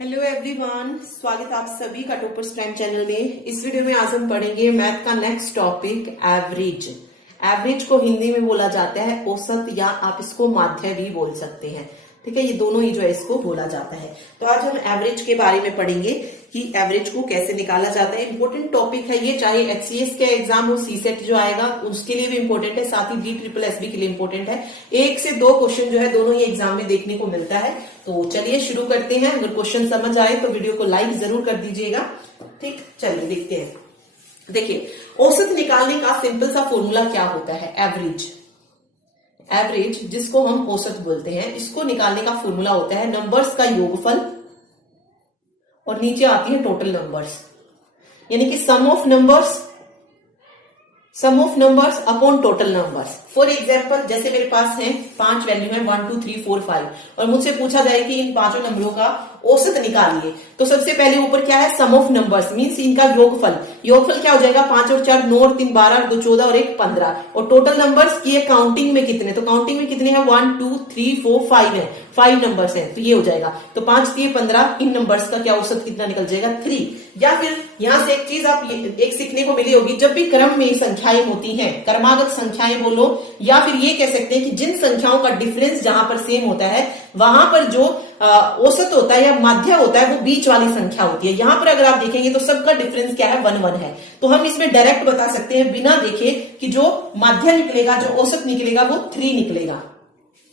Hello everyone, स्वागत आप सभी का टॉपर्स टाइम चैनल में। इस वीडियो में आज हम पढ़ेंगे मैथ का नेक्स्ट टॉपिक एवरेज। एवरेज को हिंदी में बोला जाता है औसत, या आप इसको माध्य भी बोल सकते हैं। ठीक है, ये दोनों ही जो है इसको बोला जाता है। तो आज हम एवरेज के बारे में पढ़ेंगे कि एवरेज को कैसे निकाला जाता है। इंपॉर्टेंट टॉपिक है ये, चाहे एचसीएस का एग्जाम हो, सीसेट जो आएगा उसके लिए भी इंपॉर्टेंट है, साथ ही DSSB के लिए इंपॉर्टेंट है। 1 से 2 क्वेश्चन जो है दोनों ही एग्जाम में देखने को मिलता है। तो चलिए शुरू करते हैं। अगर क्वेश्चन समझ आए तो वीडियो को लाइक जरूर कर दीजिएगा। ठीक, चलिए देखते हैं। देखिए, औसत निकालने का सिंपल सा फॉर्मूला क्या होता है। एवरेज जिसको हम औसत बोलते हैं, इसको निकालने का फॉर्मूला होता है नंबर्स का योगफल और नीचे आती है टोटल नंबर्स, यानी कि sum of numbers upon total numbers. For example, जैसे मेरे पास है 5 वैल्यू है 1 2 3 4 5 और मुझसे पूछा जाए कि इन 5 नंबरों का औसत निकालिए, तो सबसे पहले ऊपर क्या है, सम ऑफ नंबर्स मीन्स इनका योगफल। योगफल क्या हो जाएगा, 5 और 4 9 और 3 12 और 2 14 और 1 15। और टोटल नंबर्स की काउंटिंग में कितने, तो काउंटिंग में कितने हैं 1 2 3 4 5 है, 5 नंबर्स हैं, तो ये हो जाएगा। तो 5 3 15, इन नंबर्स का क्या औसत कितना निकल जाएगा 3। या फिर यहां से एक चीज आप एक सीखने को मिली होगी, जब भी क्रम में संख्याएं होती हैं, क्रमागत संख्याएं बोलो, या फिर ये कह सकते हैं कि जिन संख्याओं का डिफरेंस जहां पर सेम होता है वहां पर जो औसत होता है या माध्य होता है वो बीच वाली संख्या होती है। यहां पर अगर आप देखेंगे तो सबका डिफरेंस क्या है 1 1 है। तो हम इसमें डायरेक्ट बता सकते हैं बिना देखे कि जो माध्य निकलेगा, जो औसत निकलेगा वो 3 निकलेगा।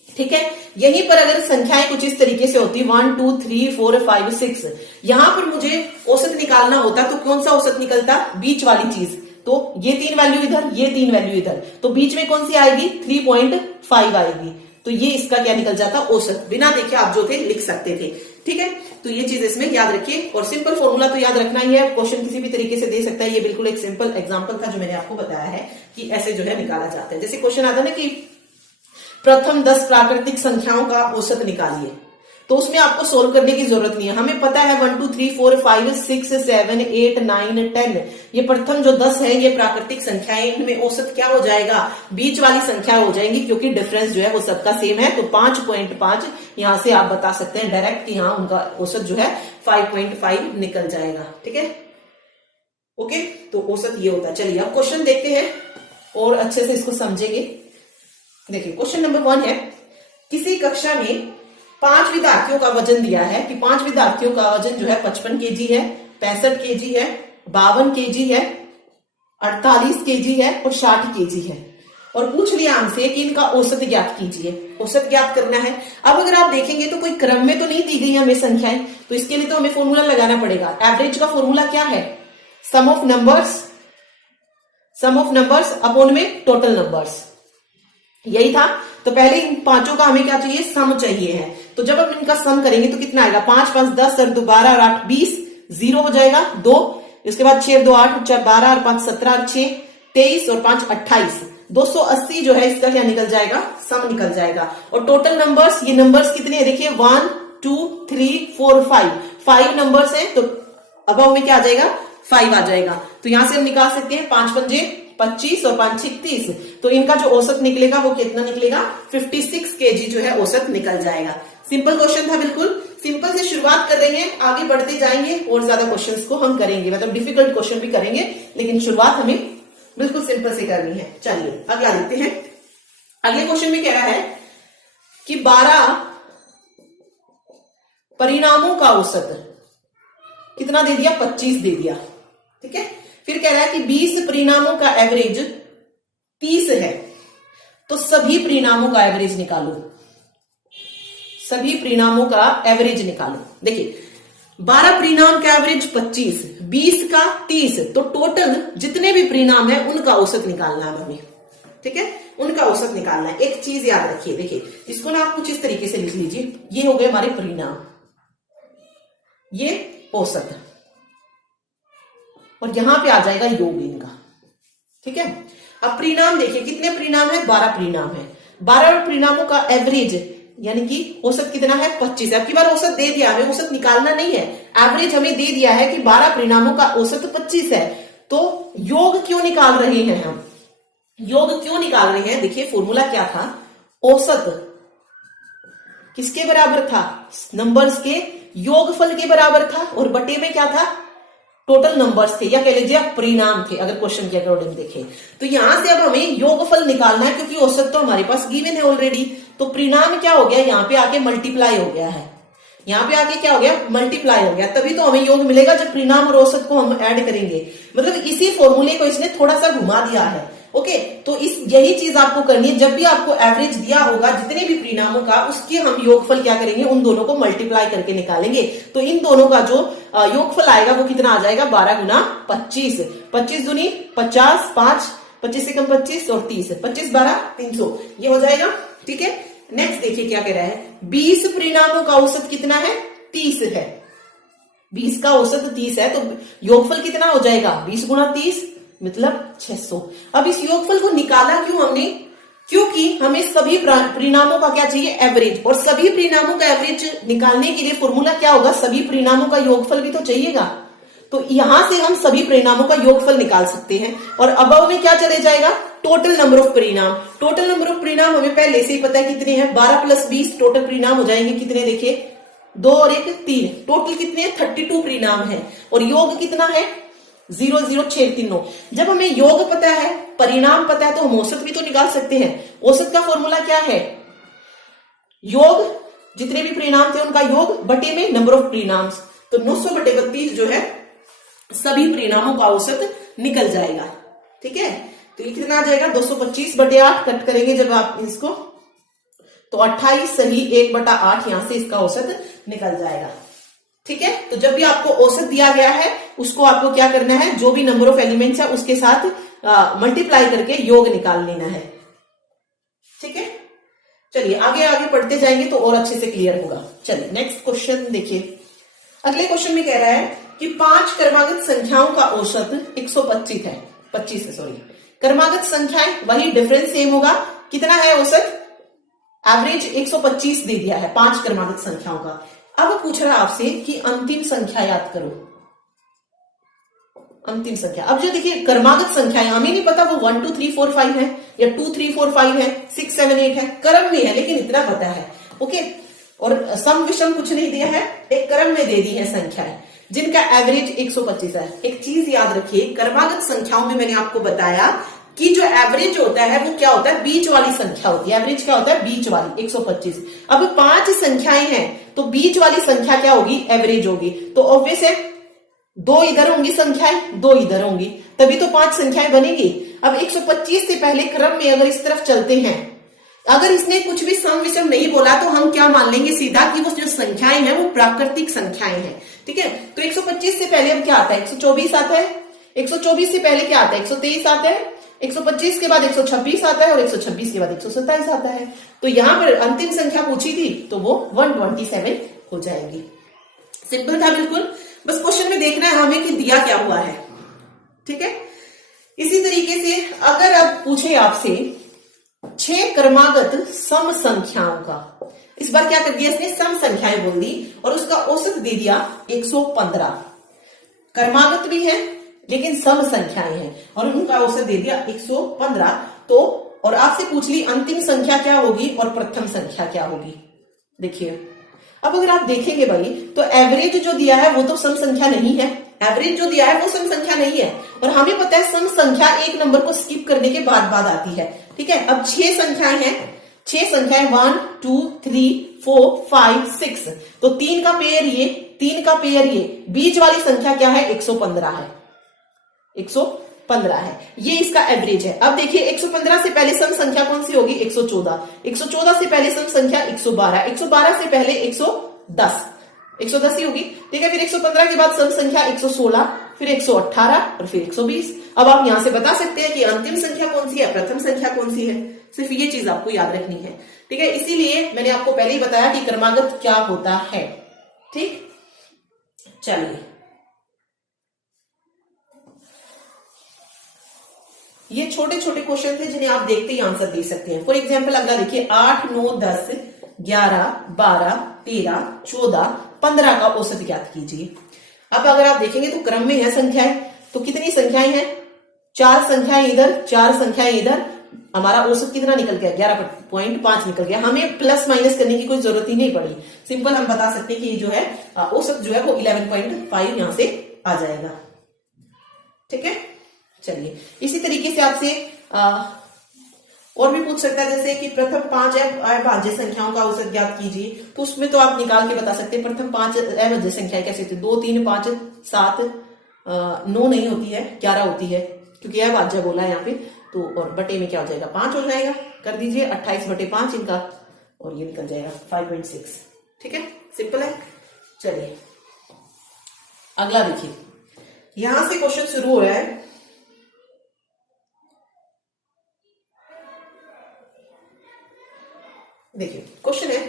ठीक है, यहीं पर अगर संख्याएं कुछ इस तरीके से होती 1 2 3 4 5 6, यहां पर मुझे औसत निकालना होता तो कौन सा औसत निकलता, बीच वाली चीज। तो ये 3 वैल्यू इधर, ये 3 वैल्यू इधर, तो बीच में कौन सी आएगी 3.5 आएगी। तो ये इसका क्या निकल जाता, औसत। बिना देखे आप जो थे लिख सकते थे। ठीक है, तो ये चीज इसमें याद रखिए। और सिंपल फॉर्मूला तो याद रखना ही है, क्वेश्चन किसी भी तरीके से दे सकता है। ये बिल्कुल एक सिंपल एग्जांपल था जो मैंने आपको बताया है कि ऐसे जो है निकाला जाता है। जैसे क्वेश्चन आता है ना कि प्रथम 10 प्राकृतिक संख्याओं का औसत निकालिए, तो उसमें आपको सोल्व करने की जरूरत नहीं है। हमें पता है 1 2 3 4 5 6 7 8 9 10, ये प्रथम जो 10 है ये प्राकृतिक संख्याएं, इनमें औसत क्या हो जाएगा, बीच वाली संख्या हो जाएंगी, क्योंकि डिफरेंस जो है वो सबका सेम है। तो 5.5 यहां से आप बता सकते हैं डायरेक्ट कि यहाँ उनका औसत जो है 5.5 निकल जाएगा। ठीक है, ओके, तो औसत ये होता है। चलिए अब क्वेश्चन देखते हैं और अच्छे से इसको समझेंगे। देखिए, क्वेश्चन नंबर 1 है, किसी कक्षा में 5 विद्यार्थियों का वजन दिया है कि 5 विद्यार्थियों का वजन जो है 55 kg है, 65 kg है, 52 kg है, 48 kg है और 60 kg है। और पूछ लिया हमसे कि इनका औसत ज्ञात कीजिए। औसत ज्ञात करना है। अब अगर आप देखेंगे तो कोई क्रम में तो नहीं दी गई हमें संख्याएं, तो इसके लिए तो हमें फॉर्मूला लगाना पड़ेगा। एवरेज का फॉर्मूला क्या है, सम ऑफ नंबर्स अपॉन में टोटल नंबर्स, यही था। तो पहले इन 5 का हमें क्या चाहिए, सम चाहिए है। तो जब हम इनका सम करेंगे तो कितना आएगा, 5 5 10 और 2 12 और 8 20, 0 हो जाएगा 2। इसके बाद 6 2 8 4 12 और 5 17 और 6 23 और 5 28, 280 जो है इसका क्या निकल जाएगा, सम निकल जाएगा। और टोटल नंबर्स, ये नंबर्स कितने हैं देखिए 1 2 3 4 5 नंबर्स हैं, तो अब हमें क्या आ जाएगा 5 आ जाएगा। तो यहां से हम निकाल सकते हैं 5 पंजे 25 और 5 36, तो इनका जो औसत निकलेगा वो कितना निकलेगा 56 kg जो है औसत निकल जाएगा। सिंपल क्वेश्चन था, बिल्कुल सिंपल से शुरुआत कर रहे हैं, आगे बढ़ते जाएंगे और ज्यादा क्वेश्चंस को हम करेंगे, मतलब डिफिकल्ट क्वेश्चन भी करेंगे, लेकिन शुरुआत हमें बिल्कुल सिंपल से करनी है। चलिए अगला देखते हैं। अगले क्वेश्चन में कह रहा है कि 12 परिणामों का औसत कितना दे दिया, 25 दे दिया। ठीक है, फिर कह रहा है कि 20 परिणामों का एवरेज 30 है, तो सभी परिणामों का एवरेज निकालो। सभी परिणामों का एवरेज निकालो। देखिए, 12 परिणाम का एवरेज 25, 20 का 30, तो टोटल जितने भी परिणाम है उनका औसत निकालना है हमें। ठीक है, उनका औसत निकालना है। एक चीज याद रखिए, देखिए इसको ना आप कुछ इस तरीके से लिख लीजिए, ये हो गए हमारे परिणाम, ये औसत, और यहां पे आ जाएगा योग इनका। ठीक है, अब परिणाम देखिए कितने परिणाम है, 12 परिणाम है। 12 परिणामों का एवरेज यानी कि औसत कितना है 25। अब की बार औसत दे दिया, हमें औसत निकालना नहीं है, एवरेज हमें दे दिया है कि 12 परिणामों का औसत 25 है। तो योग क्यों निकाल रहे हैं हम, योग क्यों निकाल रहे हैं, देखिए फॉर्मूला क्या था, औसत किसके बराबर था, नंबर्स के योगफल के बराबर था और बटे में क्या था, टोटल नंबर्स थे, या कह लीजिए परिणाम थे अगर क्वेश्चन के अकॉर्डिंग देखें। तो यहां से अब हमें योगफल निकालना है, क्योंकि औसत तो हमारे पास गिवन है ऑलरेडी। तो परिणाम क्या हो गया, यहाँ पे आके मल्टीप्लाई हो गया है, यहाँ पे आके क्या हो गया, मल्टीप्लाई हो गया। तभी तो हमें योग मिलेगा जब परिणाम और औसत को हम ऐड करेंगे। मतलब इसी फॉर्मूले को इसने थोड़ा सा घुमा दिया है। ओके, तो यही चीज आपको करनी है। जब भी आपको एवरेज दिया होगा जितने भी परिणामों का, उसके हम योगफल क्या करेंगे, उन दोनों को मल्टीप्लाई करके निकालेंगे। तो इन दोनों का जो योगफल आएगा वो कितना आ जाएगा, 12 गुना 25। 25 दूनी 50, 5 25 से कम 25 और 30, 25 12 300 ये हो जाएगा। ठीक है, नेक्स्ट देखिए क्या कह रहा है, 20 परिणामों का औसत कितना है, 30 है। 20 का औसत 30 है, तो योगफल कितना हो जाएगा, 20 गुना 30 मतलब 600। अब इस योगफल को निकाला क्यों हमने, क्योंकि हमें सभी परिणामों का क्या चाहिए, एवरेज। और सभी परिणामों का एवरेज निकालने के लिए फॉर्मूला क्या होगा, सभी परिणामों का योगफल भी तो चाहिएगा। तो यहां से हम सभी परिणामों का योगफल निकाल सकते हैं। और अबव में क्या चले जाएगा, टोटल नंबर ऑफ परिणाम। टोटल नंबर ऑफ परिणाम हमें पहले से ही पता है कितने हैं, 12 प्लस 20 टोटल परिणाम हो जाएंगे कितने, देखिए 2 और 1 3, टोटल कितने हैं 32 परिणाम है। और योग कितना है 00639। जब हमें योग पता है, परिणाम पता है, तो हम औसत भी तो निकाल सकते हैं। औसत का फॉर्मूला क्या है, योग जितने भी परिणाम थे उनका योग बटे में नंबर ऑफ परिणाम। तो 900 बटे 32 जो है सभी परिणामों का औसत निकल जाएगा। ठीक है, तो ये कितना आ जाएगा, 225 बटे 8 कट करेंगे जब आप इसको, तो 28 सही 1/8 यहां से इसका औसत निकल जाएगा। ठीक है, तो जब भी आपको औसत दिया गया है उसको आपको क्या करना है, जो भी नंबर ऑफ एलिमेंट्स है उसके साथ मल्टीप्लाई करके योग निकाल लेना है। ठीक है, चलिए आगे आगे पढ़ते जाएंगे तो और अच्छे से क्लियर होगा। चलिए नेक्स्ट क्वेश्चन देखिए। अगले क्वेश्चन में कह रहा है कि 5 क्रमागत संख्याओं का औसत 125 है, 25 है सॉरी। क्रमागत संख्याएं वही, डिफरेंस सेम होगा, कितना है औसत, एवरेज 125 दे दिया है 5 क्रमागत संख्याओं का। अब पूछ रहा है आपसे कि अंतिम संख्या याद करो, अंतिम संख्या। अब जो देखिए क्रमागत संख्या हमें नहीं पता वो 1 2 3 4 5 है या 2 3 4 5 है, 6 7 8 है, क्रम में है, लेकिन इतना पता है। ओके, और सम विषम कुछ नहीं दिया है, एक क्रम में दे दी है संख्याएं जिनका एवरेज 125 है। एक चीज याद रखिए, क्रमागत संख्याओं में मैंने आपको बताया कि जो एवरेज होता है वो क्या होता है, बीच वाली संख्या होती है। एवरेज क्या होता है, बीच वाली 125। अब 5 संख्याएं हैं तो बीच वाली संख्या क्या होगी, एवरेज होगी। तो ऑब्वियस है 2 इधर होंगी संख्याएं, 2 इधर होंगी, तभी तो 5 संख्याएं बनेगी। अब 125 से पहले क्रम में अगर इस तरफ चलते हैं, अगर इसने कुछ भी सम विषम नहीं बोला तो हम क्या मान लेंगे सीधा कि वो जो संख्याएं हैं वो प्राकृतिक संख्याएं हैं। ठीक है, तो 125 से पहले अब क्या आता है, 124 आता है। 124 से पहले क्या आता है, 123 आता है। 125 के बाद 126 आता है और 126 के बाद 127 आता है। तो यहां पर अंतिम संख्या पूछी थी तो वो 127 हो जाएगी। सिंपल था बिल्कुल, बस क्वेश्चन में देखना है हमें कि दिया क्या हुआ है। ठीक है, इसी तरीके से अगर अब पूछे आपसे 6 क्रमागत सम संख्याओं का, इस बार क्या कर दिया इसने, सम संख्याएं बोल दी और उसका औसत दे दिया 115। क्रमागत भी है लेकिन सम संख्याएं हैं और उनका औसत दे दिया 115। तो और आपसे पूछ ली अंतिम संख्या क्या होगी और प्रथम संख्या क्या होगी। देखिए अब अगर आप देखेंगे भाई तो एवरेज जो दिया है वो तो सम संख्या नहीं है, एवरेज जो दिया है वो सम संख्या नहीं है। और हमें पता है सम संख्या एक नंबर को स्किप करने के बाद आती है। ठीक है, अब 6 संख्याएं हैं, 6 संख्याएं 1 2 3 4 5 6, तो 3 का पेयर ये, 3 का पेयर ये, बीच वाली संख्या क्या है, 115 है, 115 है, ये इसका एवरेज है। अब देखिए 115 से पहले सम संख्या कौन सी होगी, 114। 114 से पहले सम संख्या 112, 112 से पहले 110, 110 ही होगी। ठीक है, फिर 115 के बाद सम संख्या 116, फिर 118 और फिर 120। अब आप यहां से बता सकते हैं कि अंतिम संख्या कौन सी है, प्रथम संख्या कौन सी है। सिर्फ ये चीज आपको याद रखनी है। ठीक है, इसीलिए मैंने आपको पहले ही बताया कि क्रमागत क्या होता है। ठीक, चलिए ये छोटे छोटे क्वेश्चन थे जिन्हें आप देखते ही आंसर दे सकते हैं। फॉर एग्जाम्पल अगला देखिए 8 9 10 11 12 13 14 15 का औसत ज्ञात कीजिए। अब अगर आप देखेंगे तो क्रम में है संख्याएं, तो कितनी संख्याएं हैं, 4 संख्याएं इधर, 4 संख्याएं इधर, हमारा औसत कितना निकल गया, 11.5 निकल गया। हमें प्लस माइनस करने की कोई जरूरत ही नहीं पड़ी, सिंपल हम बता सकते हैं कि ये जो है औसत जो है वो 11.5 यहां से आ जाएगा। ठीक है, चलिए इसी तरीके से आपसे और भी पूछ सकता है, जैसे कि प्रथम 5 अभाज्य संख्याओं का औसत ज्ञात कीजिए, तो उसमें तो आप निकाल के बता सकते हैं। प्रथम 5 अभाज्य संख्याएं कैसे होती है, 2 3 5 7 9 नहीं होती है, 11 होती है, क्योंकि अभाज्य बोला है यहाँ पे। तो और बटे में क्या हो जाएगा, 5 हो जाएगा, कर दीजिए 28/5 इनका, और ये निकल जाएगा 5.6। ठीक है, सिंपल है। चलिए अगला देखिए, यहां से क्वेश्चन शुरू हो रहा है। देखिए क्वेश्चन है,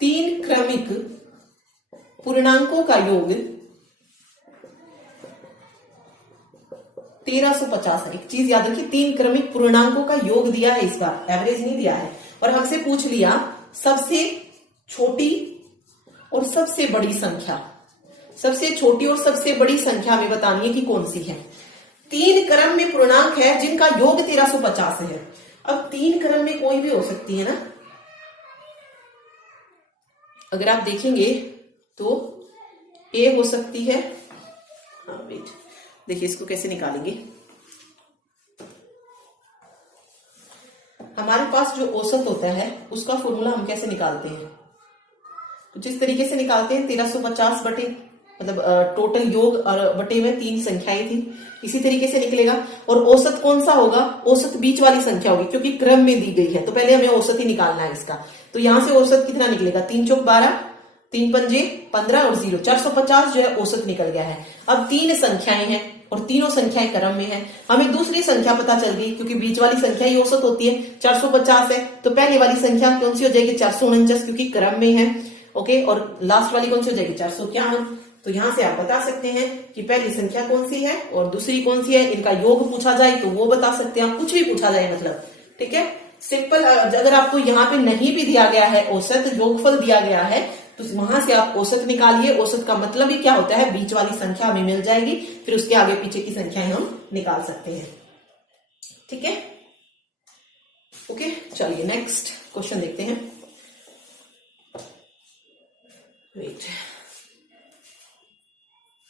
3 क्रमिक पूर्णांकों का योग 1350 है। एक चीज याद रखिए, 3 क्रमिक पूर्णांकों का योग दिया है, इस बार एवरेज नहीं दिया है, और हमसे पूछ लिया सबसे छोटी और सबसे बड़ी संख्या। सबसे छोटी और सबसे बड़ी संख्या हमें बतानी है कि कौन सी है। 3 क्रम में पूर्णांक है जिनका योग 1350 है। अब 3 क्रम में कोई भी हो सकती है ना, अगर आप देखेंगे तो ए हो सकती है, हाँ वेट, देखिए इसको कैसे निकालेंगे। हमारे पास जो औसत होता है उसका फॉर्मूला हम कैसे निकालते हैं, तो जिस तरीके से निकालते हैं 1350 बटे मतलब टोटल योग और बटे में 3 संख्याएं थी, इसी तरीके से निकलेगा। और औसत कौन सा होगा, औसत बीच वाली संख्या होगी, क्योंकि क्रम में दी गई है, तो पहले हमें औसत ही निकालना है इसका। तो यहां से औसत कितना निकलेगा, 3 चौक 12, 3 पंजे 15 और 0, 450 जो है औसत निकल गया है। अब 3 संख्याएं हैं और तीनों संख्याएं क्रम में है, हमें दूसरी संख्या पता चल गई, क्योंकि बीच वाली संख्या ही औसत होती है, 450 है, तो पहले वाली संख्या कौन सी हो जाएगी, 449, क्योंकि क्रम में है। ओके, और लास्ट वाली कौन सी हो जाएगी, 451। तो यहां से आप बता सकते हैं कि पहली संख्या कौन सी है और दूसरी कौन सी है। इनका योग पूछा जाए तो वो बता सकते हैं, कुछ भी पूछा जाए मतलब। ठीक है, सिंपल। अगर आपको यहाँ पे नहीं भी दिया गया है औसत, योगफल दिया गया है, तो वहां से आप औसत निकालिए। औसत का मतलब ही क्या होता है, बीच वाली संख्या हमें मिल जाएगी, फिर उसके आगे पीछे की संख्याएं हम निकाल सकते हैं। ठीक है, ओके, चलिए नेक्स्ट क्वेश्चन देखते हैं। वेट,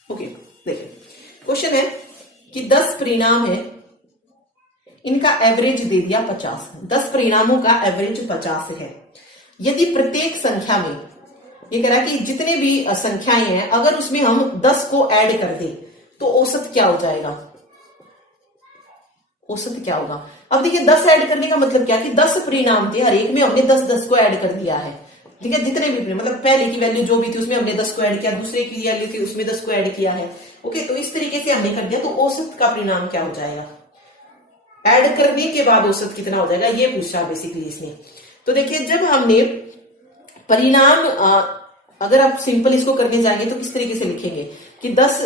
ओके, देखिए क्वेश्चन है कि 10 परिणाम है, इनका एवरेज दे दिया 50। 10 परिणामों का एवरेज 50 है। यदि प्रत्येक संख्या में, ये कह रहा है कि जितने भी संख्याएं हैं अगर उसमें हम 10 को ऐड कर दें तो औसत क्या हो जाएगा, औसत क्या होगा। अब देखिए 10 ऐड करने का मतलब क्या, कि 10 परिणाम थे, हर एक में हमने 10-10 को ऐड कर दिया है। ठीक है, जितने भी मतलब पहले की वैल्यू जो भी थी उसमें हमने 10 को ऐड किया, दूसरे की वैल्यू थी उसमें 10 को ऐड किया है। ओके, तो इस तरीके से हमने कर दिया, तो औसत का परिणाम क्या हो जाएगा, ऐड करने के बाद औसत कितना हो जाएगा, ये पूछा बेसिकली इसने। तो देखिए जब हमने परिणाम, अगर आप सिंपल इसको करने जाएंगे तो किस तरीके से लिखेंगे कि 10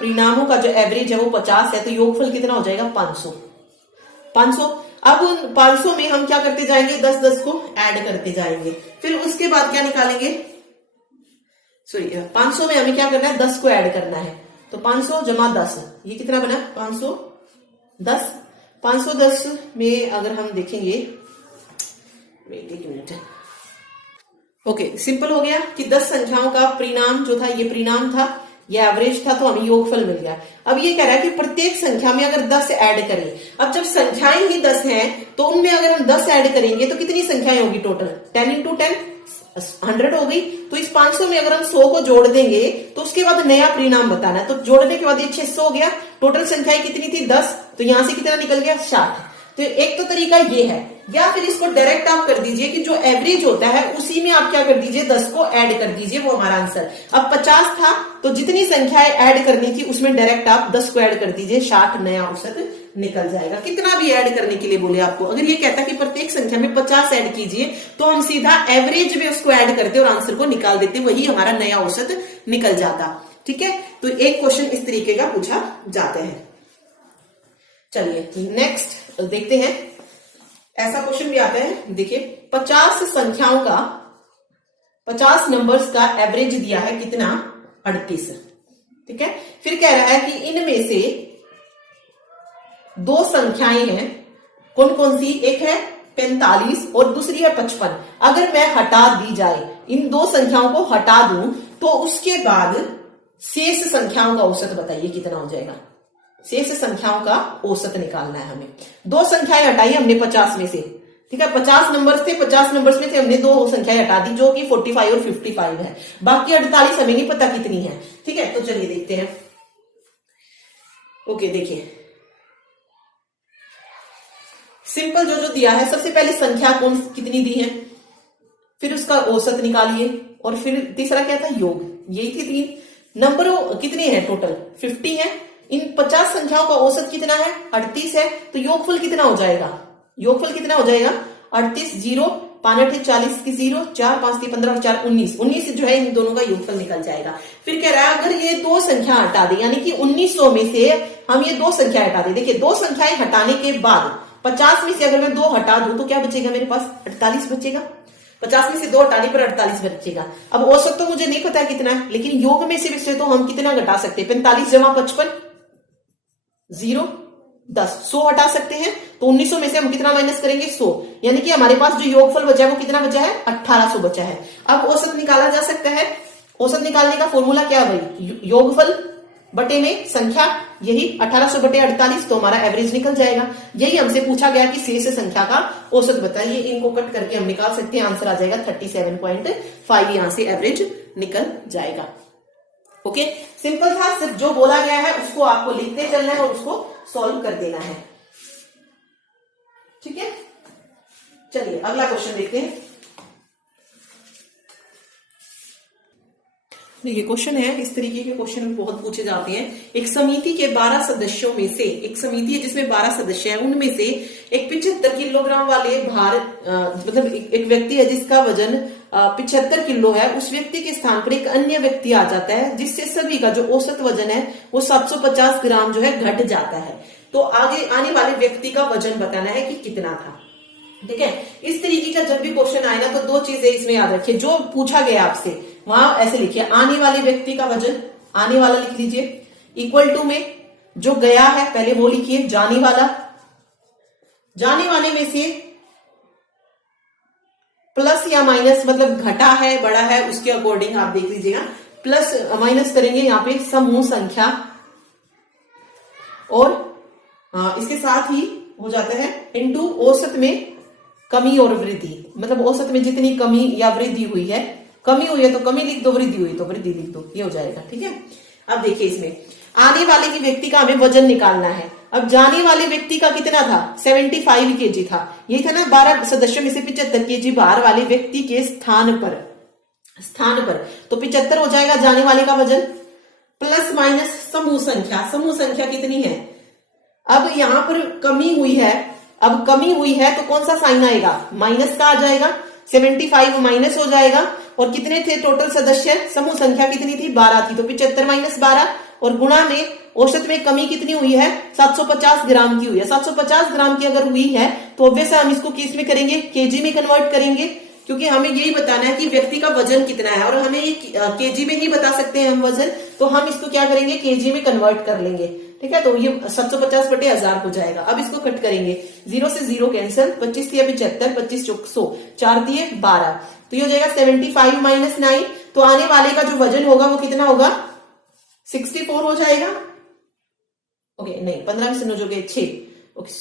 परिणामों का जो एवरेज है वो 50 है, तो योगफल कितना हो जाएगा, 500। अब उन 500 में हम क्या करते जाएंगे, 10-10 को ऐड करते जाएंगे, फिर उसके बाद क्या निकालेंगे, सॉरी 500 में हमें क्या करना है, 10 को ऐड करना है। तो 500 जमा 10, ये कितना बना, 510। 510 में अगर हम देखेंगे, वेट एक मिनट, ओके, सिंपल हो गया कि 10 संख्याओं का परिणाम जो था, ये परिणाम था, ये एवरेज था, तो हमें योगफल मिल गया। अब ये कह रहा है कि प्रत्येक संख्या में अगर 10 ऐड करें, अब जब संख्याएं ही 10 हैं तो उनमें अगर हम 10 ऐड करेंगे तो कितनी संख्याएं होगी टोटल, 10 × 10 100 हो गई। तो इस 500 में अगर हम 100 को जोड़ देंगे तो उसके बाद नया परिणाम बताना है, तो जोड़ने के बाद ये 600 हो गया। टोटल संख्याएं कितनी थी, 10, तो यहां से कितना निकल गया, 60। तो एक तो तरीका ये है, या फिर इसको डायरेक्ट आप कर दीजिए कि जो एवरेज होता है उसी में आप क्या कर दीजिए, 10 को ऐड कर दीजिए, वो हमारा आंसर। अब 50 था तो जितनी संख्याएं ऐड करनी थी उसमें डायरेक्ट आप 10 को ऐड कर दीजिए, 60 नया औसत निकल जाएगा। कितना भी ऐड करने के लिए बोले आपको, अगर ये कहता कि प्रत्येक संख्या में 50 ऐड कीजिए तो हम सीधा एवरेज में उसको ऐड करते और आंसर को निकाल देते, वही हमारा नया औसत निकल जाता। ठीक है, तो एक क्वेश्चन इस तरीके का पूछा जाता है। चलिए नेक्स्ट देखते हैं, ऐसा क्वेश्चन भी आता है। देखिए 50 संख्याओं का, 50 नंबर्स का एवरेज दिया है कितना, 38। ठीक है, फिर कह रहा है कि इनमें से 2 संख्याएं हैं कौन कौन सी, एक है 45 और दूसरी है 55। अगर मैं हटा दी जाए, इन दो संख्याओं को हटा दूं, तो उसके बाद शेष संख्याओं का औसत बताइए कितना हो जाएगा। शेष संख्याओं का औसत निकालना है हमें। दो संख्याएं हटाई हमने 50 में से, ठीक है, 50 नंबर्स थे, 50 नंबर्स में से हमने दो संख्याएं हटा दी जो कि 45 और 55 है, बाकी 48 हमें नहीं पता कितनी है। ठीक है, तो चलिए देखते हैं। ओके, देखिए सिंपल जो दिया है, सबसे पहले संख्या कौन कितनी दी है, फिर उसका औसत निकालिए, और फिर तीसरा क्या था, योग। यही थी तीन। नंबर कितने हैं टोटल, 50 है। इन 50 संख्याओं का औसत कितना है, 38 है। तो योगफल कितना हो जाएगा, योगफल कितना हो जाएगा 38, 0, 5 8 40 की 0, 4 5 3 15 और 4 19, 19 जो है इन दोनों का योगफल निकल जाएगा। फिर कह रहा है अगर ये दो संख्या हटा दे, यानी कि 1900 में से हम ये दो संख्या हटा दे। देखिए दो संख्याएं हटाने के बाद 50 में से अगर मैं दो हटा दूं तो क्या बचेगा मेरे पास, 48 बचेगा। 50 में से दो हटाने पर 48 बचेगा। अब औसत तो मुझे नहीं पता कितना है, लेकिन योग में से तो हम कितना घटा सकते हैं, 45 जमा 55, 0 10, 100 हटा सकते हैं। तो 1900 में से हम कितना माइनस करेंगे, 100, यानी कि हमारे पास जो योगफल बचा है वो कितना बचा है, 1800 बचा है। अब औसत निकाला जा सकता है। औसत निकालने का फॉर्मूला क्या है भाई, योगफल बटे में संख्या, यही 1800 बटे 48, तो हमारा एवरेज निकल जाएगा। यही हमसे पूछा गया कि शेष संख्या का औसत बताइए। इनको कट करके हम निकाल सकते हैं, आंसर आ जाएगा 37.5, यहां से एवरेज निकल जाएगा। ओके, सिंपल था, सिर्फ जो बोला गया है उसको आपको लिखते चलना है और उसको सॉल्व कर देना है। ठीक है, चलिए अगला क्वेश्चन देखते हैं। देखिए क्वेश्चन है, इस तरीके के क्वेश्चन बहुत पूछे जाते हैं। एक समिति के 12 सदस्यों में से, एक समिति है जिसमें 12 सदस्य हैं, उनमें से एक 75 किलोग्राम वाले भार मतलब एक व्यक्ति है जिसका वजन 75 किलो है। उस व्यक्ति के स्थान पर एक अन्य व्यक्ति आ जाता है जिससे सभी का जो औसत वजन है वो 750 ग्राम जो है घट जाता है। तो आगे आने वाले व्यक्ति का वजन बताना है कि कितना था। ठीक है, इस तरीके का जब भी क्वेश्चन आए ना तो दो चीजें इसमें याद रखिए। जो पूछा गया आपसे वहां ऐसे लिखिए, आने वाले व्यक्ति का वजन, आने वाला लिख लीजिए, इक्वल टू में जो गया है पहले वो लिखिए, जाने वाला, जाने वाले में से प्लस या माइनस, मतलब घटा है बड़ा है उसके अकॉर्डिंग आप देख लीजिएगा, प्लस माइनस करेंगे यहाँ पे समूह संख्या, और इसके साथ ही हो जाता है इनटू औसत में कमी और वृद्धि, मतलब औसत में जितनी कमी या वृद्धि हुई है, कमी हुई है तो कमी लिख दो, वृद्धि हुई तो वृद्धि लिख दो, ये हो जाएगा। ठीक है, अब देखिए इसमें आने वाले की व्यक्ति का हमें वजन निकालना है। अब जाने वाले व्यक्ति का कितना था, 75 केजी था। ये था ना 12 सदस्यों में से 75 केजी भार वाले व्यक्ति के स्थान पर तो 75 हो जाएगा जाने वाले का वजन, प्लस माइनस समूह संख्या, समूह संख्या कितनी है। अब यहां पर कमी हुई है, अब कमी हुई है तो कौन सा साइन आएगा, माइनस का आ जाएगा, 75 माइनस हो जाएगा। और कितने थे टोटल सदस्य, समूह संख्या कितनी थी, 12 थी, तो 75 माइनस 12, और गुणा में औसत में कमी कितनी हुई है, 750 ग्राम की हुई है। 750 ग्राम की अगर हुई है तो ऑब्वियस हम इसको किस में करेंगे, केजी में कन्वर्ट करेंगे, क्योंकि हमें यही बताना है कि व्यक्ति का वजन कितना है, और हमें ये केजी में ही बता सकते हैं हम वजन, तो हम इसको क्या करेंगे, केजी में कन्वर्ट कर लेंगे। ठीक है, तो ये 750 बटे 1000 हो जाएगा। अब इसको कट करेंगे, 0 से 0 कैंसिल, 25 तिया 75, 25 चौक 100, 4 तिये 12, तो ये हो जाएगा 75 माइनस 9। तो आने वाले का जो वजन होगा वो कितना होगा, 64 हो जाएगा। ओके नहीं, 15 में से 9 जो गए 6, ओके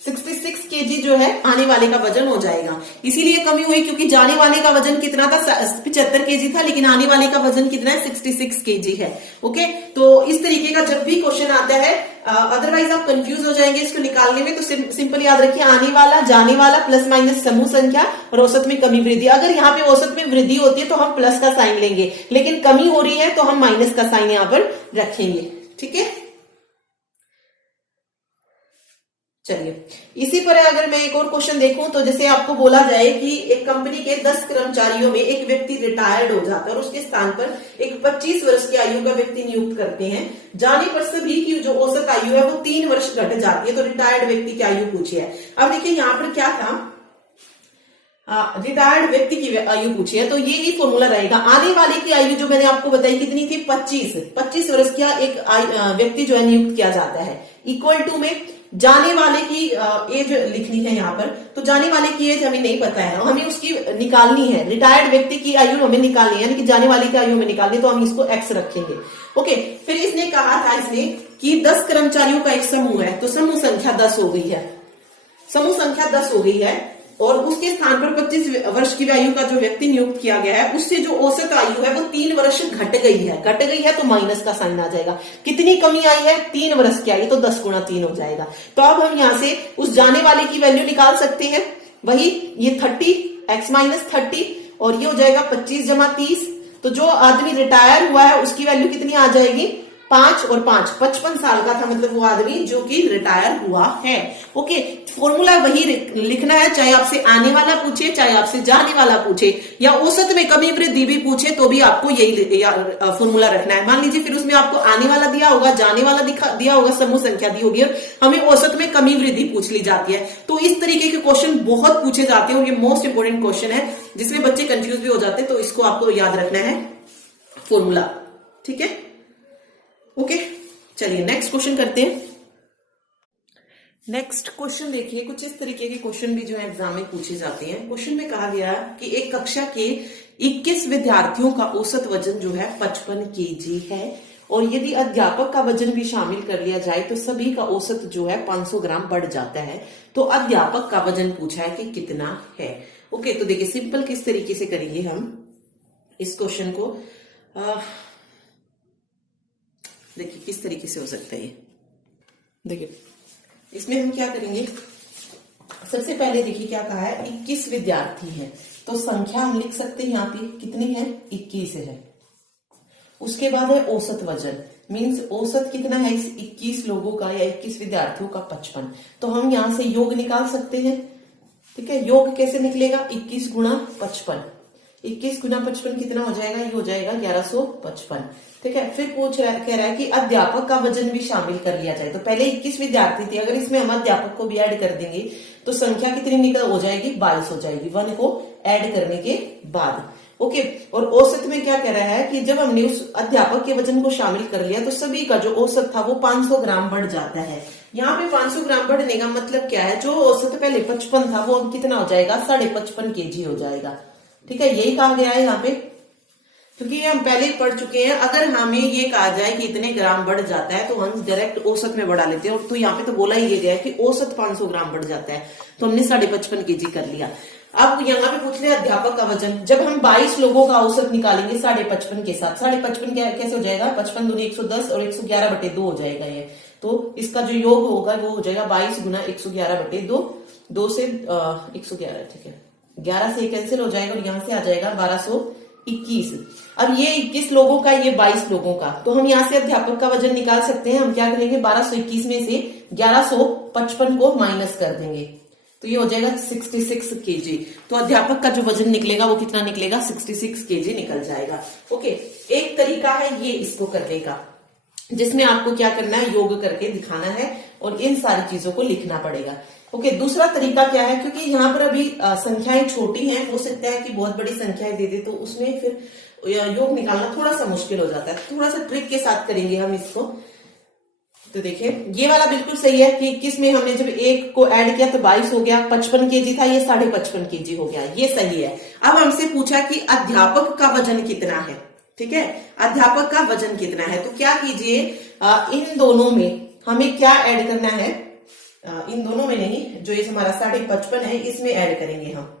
66 केजी जो है आने वाले का वजन हो जाएगा। इसीलिए कमी हुई क्योंकि जाने वाले का वजन कितना था, 75 केजी था, लेकिन आने वाले का वजन कितना है, 66 केजी है। ओके, तो इस तरीके का जब भी क्वेश्चन आता है, अदरवाइज आप कंफ्यूज हो जाएंगे इसको निकालने में, तो सिंपल याद रखिए, आने वाला, जाने वाला, प्लस माइनस समूह संख्या और औसत में कमी वृद्धि। अगर यहाँ पे औसत में वृद्धि होती है तो हम प्लस का साइन लेंगे, लेकिन कमी हो रही है तो हम माइनस का साइन यहाँ पर रखेंगे। ठीक है, चलिए इसी पर अगर मैं एक और क्वेश्चन देखूं तो जैसे आपको बोला जाए कि एक कंपनी के 10 कर्मचारियों में एक व्यक्ति रिटायर्ड हो जाता है और उसके स्थान पर एक 25 वर्ष की आयु का व्यक्ति नियुक्त करते हैं। जाने पर सभी की जो औसत आयु है वो 3 वर्ष घट जाती है, तो रिटायर्ड व्यक्ति की आयु पूछी है। अब देखिए यहाँ पर क्या था, रिटायर्ड व्यक्ति की आयु पूछी है, तो ये ही फॉर्मूला रहेगा। आने वाले की आयु जो मैंने आपको बताई कितनी थी, 25 वर्ष का एक व्यक्ति जो है नियुक्त किया जाता है, इक्वल टू में जाने वाले की एज लिखनी है यहाँ पर, तो जाने वाले की एज हमें नहीं पता है, हमें उसकी निकालनी है। रिटायर्ड व्यक्ति की आयु हमें निकालनी है, यानी कि जाने वाले की आयु हमें निकालनी है, तो हम इसको एक्स रखेंगे। ओके, फिर इसने कहा था इसने कि 10 कर्मचारियों का एक समूह है, तो समूह संख्या 10 हो गई है, समूह संख्या 10 हो गई है, और उसके स्थान पर 25 वर्ष की आयु का जो व्यक्ति नियुक्त किया गया है, उससे जो औसत आयु है वो 3 वर्ष घट गई है, तो माइनस का साइन आ जाएगा। कितनी कमी आई है? 3 वर्ष की आई, तो 10 गुणा 3 हो जाएगा। तो अब हम यहां से उस जाने वाले की वैल्यू निकाल सकते हैं, वही ये 30 x माइनस 30, और ये हो जाएगा 25 जमा 30। तो जो आदमी रिटायर हुआ है उसकी वैल्यू कितनी आ जाएगी? 5 और 5 55 साल का था, मतलब वो आदमी जो कि रिटायर हुआ है। ओके, फॉर्मूला वही लिखना है, चाहे आपसे आने वाला पूछे, चाहे आपसे जाने वाला पूछे, या औसत में कमी वृद्धि भी पूछे, तो भी आपको यही फॉर्मूला रखना है। मान लीजिए फिर उसमें आपको आने वाला दिया होगा, जाने वाला दिया होगा, समूह संख्या दी होगी, और हमें औसत में कमी वृद्धि पूछ ली जाती है। तो इस तरीके के क्वेश्चन बहुत पूछे जाते हैं, और ये मोस्ट इंपोर्टेंट क्वेश्चन है जिसमें बच्चे कंफ्यूज भी हो जाते हैं, तो इसको आपको याद रखना है फॉर्मूला। ठीक है, ओके, चलिए नेक्स्ट क्वेश्चन करते हैं। नेक्स्ट क्वेश्चन देखिए, कुछ इस तरीके के क्वेश्चन भी जो है एग्जाम में पूछे जाते हैं। क्वेश्चन में कहा गया कि एक कक्षा के 21 विद्यार्थियों का औसत वजन जो है 55 केजी है, और यदि अध्यापक का वजन भी शामिल कर लिया जाए तो सभी का औसत जो है 500 ग्राम बढ़ जाता है। तो अध्यापक का वजन पूछा है कि कितना है। ओके, तो देखिए सिंपल किस तरीके से करेंगे हम इस क्वेश्चन को। देखिए किस तरीके से हो सकता है ये। देखिए इसमें हम क्या करेंगे, सबसे पहले देखिए क्या कहा है, 21 विद्यार्थी है, तो संख्या हम लिख सकते हैं यहाँ पे कितनी है, 21 है। उसके बाद है औसत वजन, मींस औसत कितना है इस 21 लोगों का या 21 विद्यार्थियों का 55। तो हम यहां से योग निकाल सकते हैं। ठीक है, योग कैसे निकलेगा, 21 गुणा 55, 21 गुना 55 कितना हो जाएगा, ये हो जाएगा 1155। ठीक है, फिर कह रहा है कि अध्यापक का वजन भी शामिल कर लिया जाए। तो पहले 21 विद्यार्थी थे, अगर इसमें हम अध्यापक को भी ऐड कर देंगे तो संख्या कितनी निकल हो जाएगी, 22 हो जाएगी, 1 को ऐड करने के बाद। ओके, और औसत में क्या कह रहा है कि जब हमने उस अध्यापक के वजन को शामिल कर लिया तो सभी का जो औसत था वो 500 ग्राम बढ़ जाता है। यहाँ पे 500 ग्राम बढ़ने का मतलब क्या है, जो औसत पहले 55 था वो अब कितना हो जाएगा, 55.5 केजी हो जाएगा। ठीक है, यही कहा गया है यहाँ पे, क्योंकि हम पहले ही पढ़ चुके हैं। अगर हमें ये कहा जाए कि इतने ग्राम बढ़ जाता है तो हम डायरेक्ट औसत में बढ़ा लेते हैं, और तो यहाँ पे तो बोला ही गया है कि औसत 500 ग्राम बढ़ जाता है, तो हमने 55.5 केजी कर लिया। अब यहाँ पे पूछ रहे अध्यापक का वजन, जब हम 22 लोगों का औसत निकालेंगे 55.5 के साथ, 55.5 कैसे हो जाएगा, 55 दूनी 110 और 111/2 हो जाएगा ये। तो इसका जो योग होगा वो हो जाएगा 22 गुना 111/2, 2 से 111, ठीक है, 11 से कैंसिल हो जाएगा और यहां से आ जाएगा 1221। अब ये 21 लोगों का, ये 22 लोगों का, तो हम यहाँ से अध्यापक का वजन निकाल सकते हैं। हम क्या करेंगे, 1221 में से 1155 को माइनस कर देंगे, तो ये हो जाएगा 66 केजी। तो अध्यापक का जो वजन निकलेगा वो कितना निकलेगा, 66 केजी निकल जाएगा। ओके, एक तरीका है ये इसको करने का, जिसमें आपको क्या करना है, योग करके दिखाना है और इन सारी चीजों को लिखना पड़ेगा। ओके, दूसरा तरीका क्या है, क्योंकि यहाँ पर अभी संख्याएं छोटी हैं, हो सकता है कि बहुत बड़ी संख्याएं दे दे, तो उसमें फिर योग निकालना थोड़ा सा मुश्किल हो जाता है। थोड़ा सा ट्रिक के साथ करेंगे हम इसको। तो देखिए ये वाला बिल्कुल सही है कि 21 में हमने जब 1 को ऐड किया तो 22 हो गया, 55 केजी था, ये 55.5 केजी हो गया, ये सही है। अब हमसे पूछा कि अध्यापक का वजन कितना है। ठीक है, अध्यापक का वजन कितना है, तो क्या कीजिए, इन दोनों में हमें क्या ऐड करना है, इन दोनों में नहीं, जो ये हमारा 55.5 है इसमें ऐड करेंगे हम,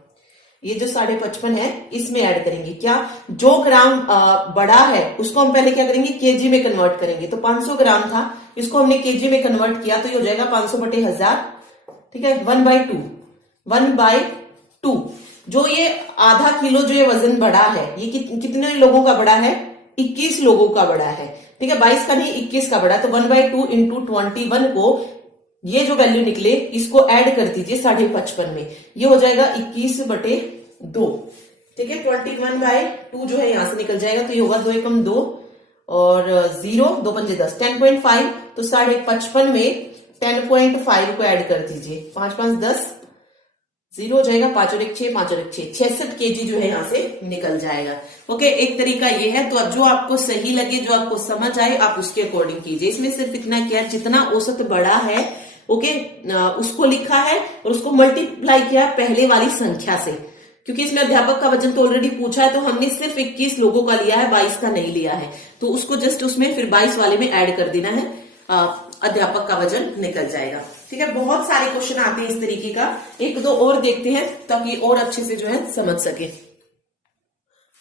ये जो 55.5 है इसमें ऐड करेंगे। क्या, जो ग्राम बड़ा है उसको हम पहले क्या करेंगे, केजी में कन्वर्ट करेंगे। तो 500 ग्राम था, इसको हमने केजी में कन्वर्ट किया, तो ये हो जाएगा 500/1000। ठीक है, 1/2 जो ये आधा किलो जो ये वजन बढ़ा है, ये कितने लोगों का बढ़ा है, 21 लोगों का बढ़ा है। ठीक है, 22 का नहीं 21 का बढ़ा, तो 1/2 × 21 को ये जो वैल्यू निकले इसको ऐड कर दीजिए 55.5 में, ये हो जाएगा 21/2। ठीक है, 21/2 जो है यहां से निकल जाएगा, तो ये होगा 2 एकम 2 और 0, 2 पंजे 10, 10.5। तो 55.5 में 10.5 को ऐड कर दीजिए, 5 5 10, 0 हो जाएगा, 5 और 1 6, 5 और 1 6, 66 केजी जो है यहाँ से निकल जाएगा। ओके, एक तरीका ये है। तो जो आपको सही लगे, जो आपको समझ आए, आप उसके अकॉर्डिंग कीजिए। इसमें सिर्फ इतना क्या, जितना औसत बड़ा है ओके, उसको लिखा है और उसको मल्टीप्लाई किया है पहले वाली संख्या से, क्योंकि इसमें अध्यापक का वजन तो ऑलरेडी पूछा है, तो हमने सिर्फ 21 लोगों का लिया है, 22 का नहीं लिया है, तो उसको जस्ट उसमें फिर 22 वाले में ऐड कर देना है, अध्यापक का वजन निकल जाएगा। ठीक है, बहुत सारे क्वेश्चन आते हैं इस तरीके का, एक दो और देखते हैं ताकि और अच्छे से जो है समझ सके।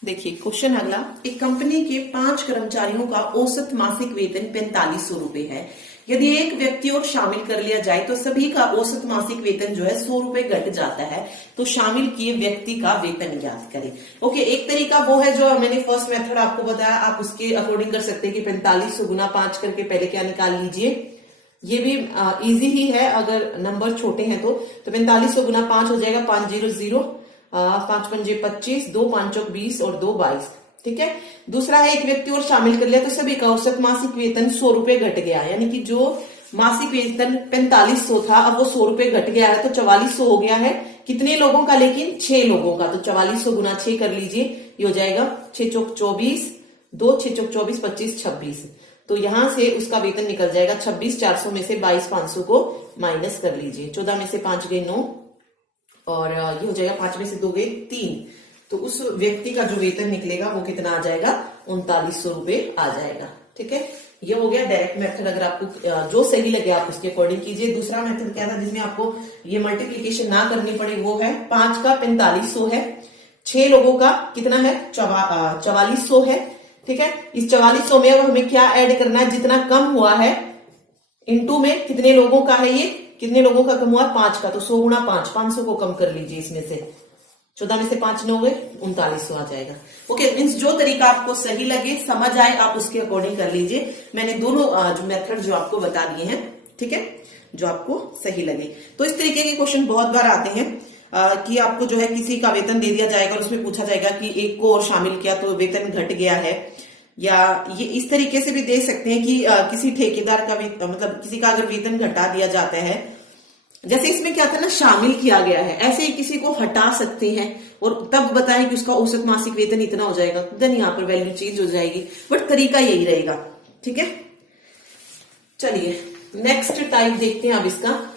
देखिए क्वेश्चन अगला, एक कंपनी के 5 कर्मचारियों का औसत मासिक वेतन 4500 रुपए है। यदि एक व्यक्ति और शामिल कर लिया जाए तो सभी का औसत मासिक वेतन जो है 100 रुपए घट जाता है, तो शामिल किए व्यक्ति का वेतन ज्ञात करें। ओके, एक तरीका वो है जो मैंने फर्स्ट मेथड आपको बताया, आप उसके अकॉर्डिंग कर सकते हैं कि 4500 गुना 5 करके पहले क्या निकाल लीजिए, ये भी इजी ही है अगर नंबर छोटे हैं तो 4500 गुना 5 हो जाएगा 500, 5 पंजे 25, 2 5 चौक 20 और 2 22। ठीक है, दूसरा है एक व्यक्ति और शामिल कर लिया तो सभी का औसत मासिक वेतन 100 रुपए घट गया, यानी कि जो मासिक वेतन 4500 था अब वो 100 रुपए घट गया है, तो 4400 हो गया है। कितने लोगों का, लेकिन 6 लोगों का, तो 4400 गुना 6 कर लीजिए, ये हो जाएगा 6 चौक 24, 2 6 चौक 24, 25 26, तो यहां से उसका वेतन निकल जाएगा 26,400 में से 22,500 को माइनस कर लीजिए, 14 में से 5 गए 9 और ये हो जाएगा 5 में से 2 गए 3, तो उस व्यक्ति का जो वेतन निकलेगा वो कितना आ जाएगा, 3900 रुपए आ जाएगा। ठीक है, ये हो गया डायरेक्ट मेथड, अगर आपको जो सही लगे आप उसके अकॉर्डिंग कीजिए। दूसरा मेथड क्या था जिसमें आपको ये मल्टीप्लीकेशन ना करनी पड़े, वो है 5 का 4500 है, 6 लोगों का कितना है 4400 है। ठीक है, इस 4400 में अब हमें क्या ऐड करना है, जितना कम हुआ है इनटू में कितने लोगों का है, ये कितने लोगों का कम हुआ 5 का, तो 100 गुना 5, 500 को कम कर लीजिए इसमें से, 14 में से 5 9 हुए 3900 आ जाएगा। ओके, मीन्स जो तरीका आपको सही लगे समझ आए आप उसके अकॉर्डिंग कर लीजिए। मैंने दोनों जो मेथड जो आपको बता दिए हैं, ठीक है, जो आपको सही लगे। तो इस तरीके के क्वेश्चन बहुत बार आते हैं कि आपको जो है किसी का वेतन दे दिया जाएगा और उसमें पूछा जाएगा कि एक को और शामिल किया तो वेतन घट गया है, या ये इस तरीके से भी दे सकते हैं कि किसी ठेकेदार का मतलब किसी का अगर वेतन घटा दिया जाता है, जैसे इसमें क्या था ना शामिल किया गया है, ऐसे ही किसी को हटा सकते हैं और तब बताएं कि उसका औसत मासिक वेतन इतना हो जाएगा, देन यहाँ पर वैल्यू चेंज हो जाएगी, बट तरीका यही रहेगा। ठीक है, चलिए नेक्स्ट टाइप देखते हैं अब इसका।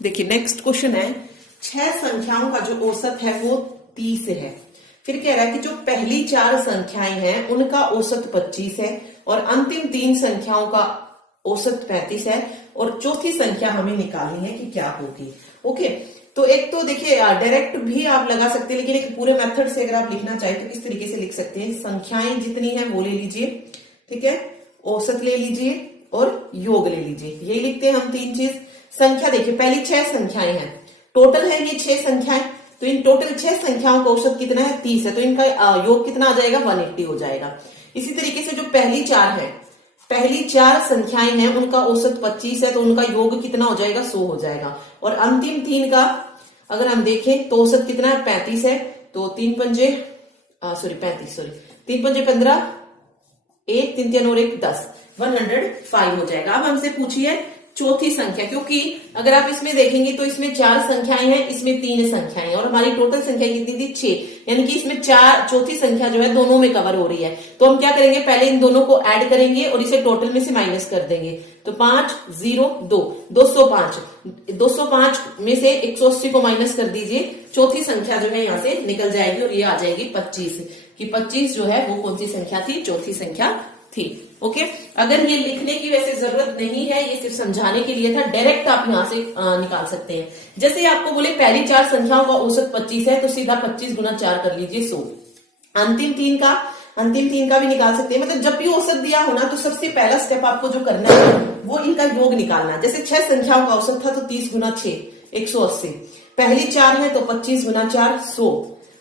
देखिए नेक्स्ट क्वेश्चन है, 6 संख्याओं का जो औसत है वो 30 है। फिर कह रहा है कि जो पहली 4 संख्याएं हैं उनका औसत 25 है और अंतिम 3 संख्याओं का औसत 35 है और चौथी संख्या हमें निकालनी है कि क्या होगी। ओके, तो एक तो देखिए डायरेक्ट भी आप लगा सकते हैं, लेकिन एक पूरे मेथड से अगर आप लिखना चाहें तो किस तरीके से लिख सकते हैं, संख्याएं जितनी है वो ले लीजिए, ठीक है, औसत ले लीजिए और योग ले लीजिए, यही लिखते हैं हम 3 चीज। संख्या देखिए पहली 6 संख्याएं हैं, टोटल है ये 6 संख्याएं, तो इन टोटल 6 संख्याओं का औसत कितना है 30 है, तो इनका योग कितना आ जाएगा 180 हो जाएगा। इसी तरीके से जो पहली 4 है, पहली 4 संख्याएं हैं उनका औसत 25 है, तो उनका योग कितना हो जाएगा 100 हो जाएगा। और अंतिम 3 का अगर हम देखें तो औसत कितना है 35 है, तो 3 पंजे 15, 1 3 3 और 1 10, 105 हो जाएगा। अब हमसे पूछिए चौथी संख्या, क्योंकि अगर आप इसमें देखेंगे तो इसमें 4 संख्याएं हैं, इसमें 3 संख्याएं हैं और हमारी टोटल संख्या कितनी थी 6, यानी कि इसमें चौथी संख्या जो है दोनों में कवर हो रही है। तो हम क्या करेंगे, पहले इन दोनों को ऐड करेंगे और इसे टोटल में से माइनस कर देंगे, तो 5 0 2 205 में से 180 को माइनस कर दीजिए, चौथी संख्या जो है यहाँ से निकल जाएगी और ये आ जाएगी 25, कि 25 जो है वो कौन सी संख्या थी, चौथी संख्या थी। ओके, अगर ये लिखने की वैसे जरूरत नहीं है, ये सिर्फ समझाने के लिए था, डायरेक्ट आप यहां से निकाल सकते हैं। जैसे आपको बोले पहली 4 संख्याओं का औसत 25 है, तो सीधा 25 गुना 4 कर लीजिए 100। अंतिम तीन का भी निकाल सकते हैं, मतलब जब भी औसत दिया हो ना तो सबसे पहला स्टेप आपको जो करना है वो इनका योग निकालना। जैसे 6 संख्याओं का औसत था तो 30 गुना 6 180, पहली 4 है तो 25 गुना 4 100,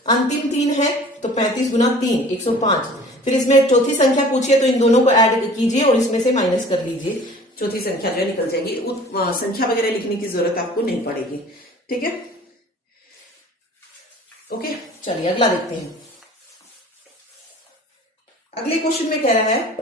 अंतिम 3 है तो 35 गुना 3 105। फिर इसमें चौथी संख्या पूछिए तो इन दोनों को ऐड कीजिए और इसमें से माइनस कर लीजिए, चौथी संख्या जो है निकल जाएगी। संख्या वगैरह लिखने की जरूरत आपको नहीं पड़ेगी। ठीक है, ओके, चलिए अगला देखते हैं। अगले क्वेश्चन में कह रहा है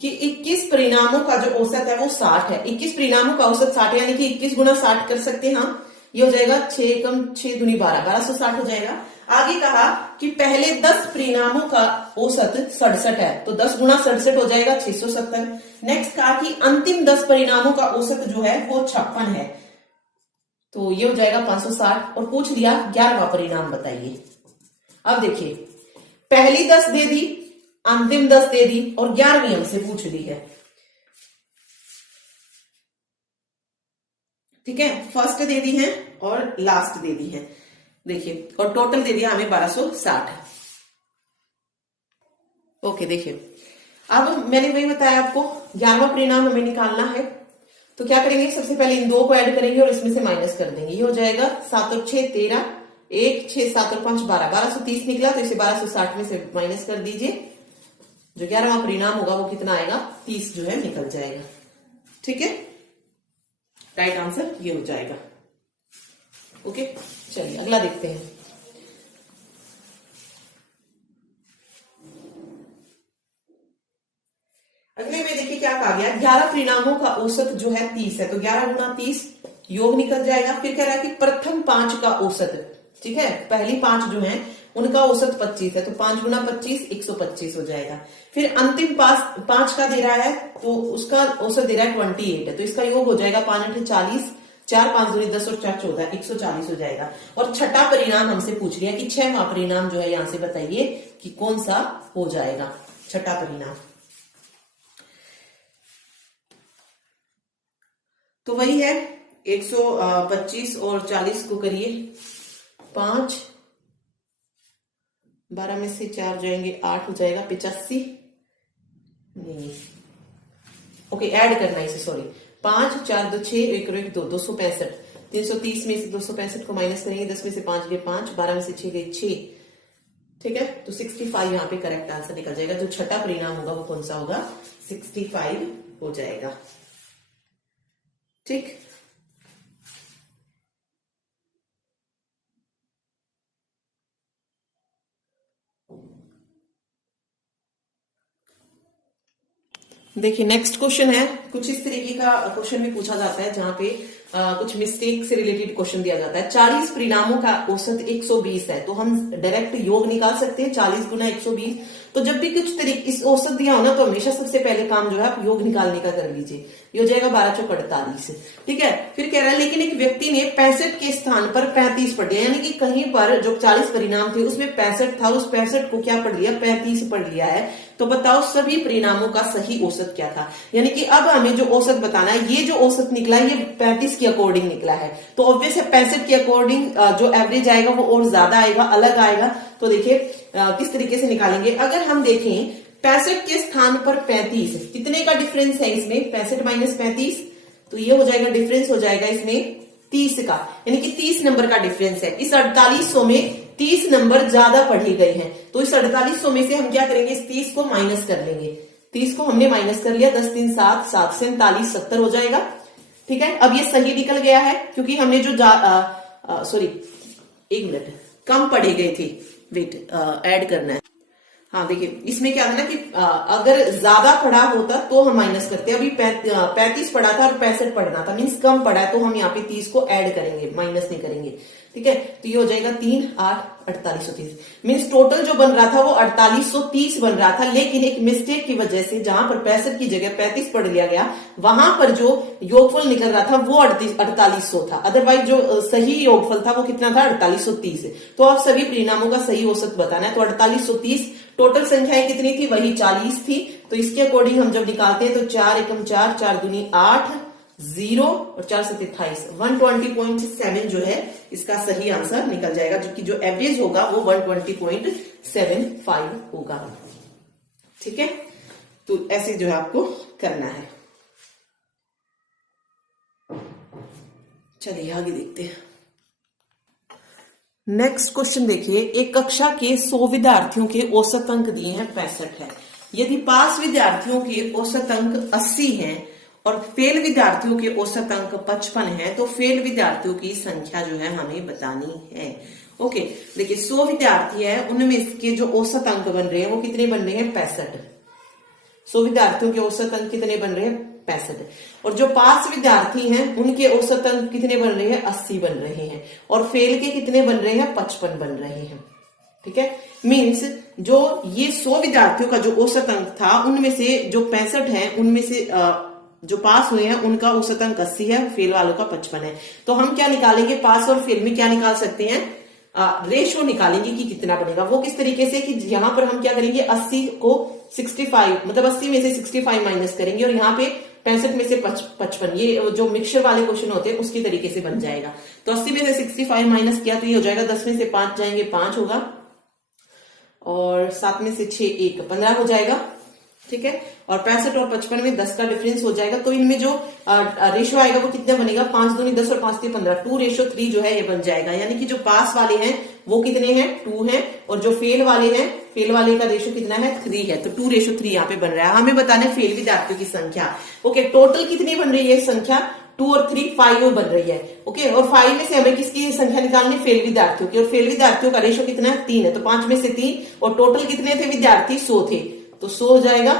कि 21 परिणामों का जो औसत है वो 60 है। 21 परिणामों का औसत 60 है, यानी कि 21 गुना 60 कर सकते हैं हम, ये हो जाएगा 6 एकम 6 दूनी 12, 1260 हो जाएगा। आगे कहा कि पहले 10 परिणामों का औसत 67 है, तो 10 गुना 67 हो जाएगा 670। नेक्स्ट कहा कि अंतिम 10 परिणामों का औसत जो है वो 56 है, तो ये हो जाएगा 560। और पूछ लिया 11वां परिणाम बताइए। अब देखिए पहली 10 दे दी, अंतिम 10 दे दी और 11वीं हमसे पूछ ली है। ठीक है, फर्स्ट दे दी है और लास्ट दे दी है, देखिए, और टोटल दे दिया हमें 1260। ओके, देखिए अब मैंने वही बताया आपको 11वां परिणाम हमें निकालना है, तो क्या करेंगे, सबसे पहले इन दो को ऐड करेंगे और इसमें से माइनस कर देंगे। ये हो जाएगा 7 और 6 13, 1 6 7 और 5 12, 1230 निकला, तो इसे 1260 में से माइनस कर दीजिए। जो 11वां परिणाम होगा वो कितना आएगा, 30 जो है निकल जाएगा। ठीक है, राइट आंसर ये हो जाएगा। ओके, चलिए अगला देखते हैं। अगले में देखिए क्या कहा गया, 11 परिणामों का औसत जो है 30 है, तो 11 गुना 30 योग निकल जाएगा। फिर कह रहा है कि प्रथम 5 का औसत, ठीक है, पहली 5 जो है उनका औसत 25 है, तो 5 गुना 25 125 हो जाएगा। फिर अंतिम 5 का दे रहा है, तो उसका औसत दे रहा है 28 है, तो इसका योग हो जाएगा 5 8 40, 4 5 दूनी 10 और 4 14, 140 हो जाएगा। और छठा परिणाम हमसे पूछ लिया कि 6वां परिणाम जो है यहां से बताइए कि कौन सा हो जाएगा छठा परिणाम। तो वही है 125 और 40 को करिए 5, 12 में से 4 जाएंगे 8 हो जाएगा 85, नहीं ओके ऐड करना है इसे, सॉरी 5 4 2 6 1 और 1 2, 265, 330 में से 265 को माइनस करेंगे, 10 में से 5 गए 5, 12 में से 6 गए 6। ठीक है, तो 65 यहाँ पे करेक्ट आंसर निकल जाएगा। जो छठा परिणाम होगा वो कौन सा होगा, 65 हो जाएगा। ठीक, देखिए नेक्स्ट क्वेश्चन है, कुछ इस तरीके का क्वेश्चन भी पूछा जाता है जहां पे कुछ मिस्टेक से रिलेटेड क्वेश्चन दिया जाता है। 40 परिणामों का औसत 120 है, तो हम डायरेक्ट योग निकाल सकते हैं 40 गुना 120। तो जब भी कुछ तरीके इस औसत दिया हो ना, तो हमेशा सबसे पहले काम जो है आप योग निकालने का कर लीजिए। ये हो जाएगा 12 चौक 48। ठीक है, फिर कह रहा है लेकिन एक व्यक्ति ने 65 के स्थान पर 35 पढ़ लिया, यानी कि कहीं पर जो 40 परिणाम थे उसमें 65 था, उस 65 को क्या पढ़ लिया, 35 पढ़ लिया है। तो बताओ सभी परिणामों का सही औसत क्या था। यानी कि अब हमें जो औसत बताना है, ये जो औसत निकला है ये 35 के अकॉर्डिंग निकला है, तो ऑब्वियस है 65 के अकॉर्डिंग जो एवरेज आएगा वो और ज्यादा आएगा, अलग आएगा। तो देखिए किस तरीके से निकालेंगे। अगर हम देखें 65 के स्थान पर 35, कितने का डिफरेंस है इसमें, 65 माइनस 35, तो ये हो जाएगा डिफरेंस हो जाएगा इसमें 30 का, यानी कि 30 नंबर का डिफरेंस है। इस 4800 में 30 नंबर ज्यादा पढ़े गए हैं, तो इस 4800 में से हम क्या करेंगे, इस 30 को माइनस कर लेंगे। 30 को हमने माइनस कर लिया, 10 3 7 7 से 39 70 हो जाएगा। ठीक है, अब ये सही निकल गया है क्योंकि हमने जो सॉरी 1 मिनट कम पढ़े गए थे, वेट ऐड करना है। हाँ देखिए इसमें क्या था ना कि अगर ज्यादा पढ़ा होता तो हम माइनस करते, अभी 35 पढ़ा था और 65 पढ़ना था, मीन्स कम पढ़ा है, तो हम यहाँ पे 30 को ऐड करेंगे, माइनस नहीं करेंगे। ठीक है, तो ये हो जाएगा 3 8 4830, मीन्स टोटल जो बन रहा था वो 4830 बन रहा था, लेकिन एक मिस्टेक की वजह से जहां पर 65 की जगह 35 पढ़ लिया गया, वहां पर जो योगफल निकल रहा था वो 4800 था। अदरवाइज जो सही योगफल था वो कितना था, 4830। तो आप सभी परिणामों का सही औसत बताना है, तो 4830 टोटल संख्याएं कितनी थी, वही 40 थी। तो इसके अकॉर्डिंग हम जब निकालते हैं तो 4 एकम 4, 4 दूनी 8, 0 और 4 7 28, 120.7 जो है इसका सही आंसर निकल जाएगा, जो कि जो एवरेज होगा वो 120.75 होगा। ठीक है, तो ऐसे जो है आपको करना है। चलिए आगे देखते हैं। नेक्स्ट क्वेश्चन देखिए, एक कक्षा के 100 विद्यार्थियों के औसत अंक दिए हैं 65 है। यदि पास विद्यार्थियों के औसत अंक 80 हैं और फेल विद्यार्थियों के औसत अंक 55 है, तो फेल विद्यार्थियों की संख्या जो है हमें बतानी है। ओके, देखिए 100 विद्यार्थी है, उनमें इसके जो औसत अंक बन रहे हैं वो कितने बन रहे हैं, 65। 100 विद्यार्थियों के औसत अंक कितने बन रहे हैं, 65। और जो पास विद्यार्थी हैं उनके औसत अंक कितने बन रहे हैं? 80 बन रहे हैं। और फेल के कितने बन रहे हैं? 55 बन रहे हैं। ठीक है, मीन्स जो ये 100 विद्यार्थियों का जो औसत अंक था उनमें से जो 65 है उनमें से जो पास हुए हैं उनका औसत अंक 80 है, फेल वालों का 55 है। तो हम क्या निकालेंगे? पास और फेल में क्या निकाल सकते हैं? रेशो निकालेंगे कि कितना बनेगा। वो किस तरीके से कि यहां पर हम क्या करेंगे? 80 को 65 मतलब 80 में से 65 माइनस करेंगे और यहाँ पे 65 में से 55, ये जो मिक्सचर वाले क्वेश्चन होते हैं उसकी तरीके से बन जाएगा। तो 80 में से 65 माइनस किया तो ये हो जाएगा 10 में से 5 जाएंगे 5 होगा और 7 में से 6 1 15 हो जाएगा। ठीक है, और 65 और 55 में 10 का डिफरेंस हो जाएगा। तो इनमें जो रेशो आएगा वो कितना बनेगा? 5 दूनी 10 और 5 3 15, 2:3 जो है ये बन जाएगा। यानी कि जो पास वाले हैं वो कितने हैं? 2 हैं और जो फेल वाले हैं, फेल वाले का रेशो कितना है? 3 है। तो 2:3 यहाँ पे बन रहा है। हमें बताना है फेल विद्यार्थियों की संख्या। ओके, टोटल कितनी बन रही है संख्या? 2 और 3 5 बन रही है। ओके, और 5 में से हमें किसकी संख्या निकालनी? फेल विद्यार्थियों की। और फेल विद्यार्थियों का रेशो कितना है? 3 है। तो 5 में से 3 और टोटल कितने थे विद्यार्थी? 100 थे। तो 100 हो जाएगा।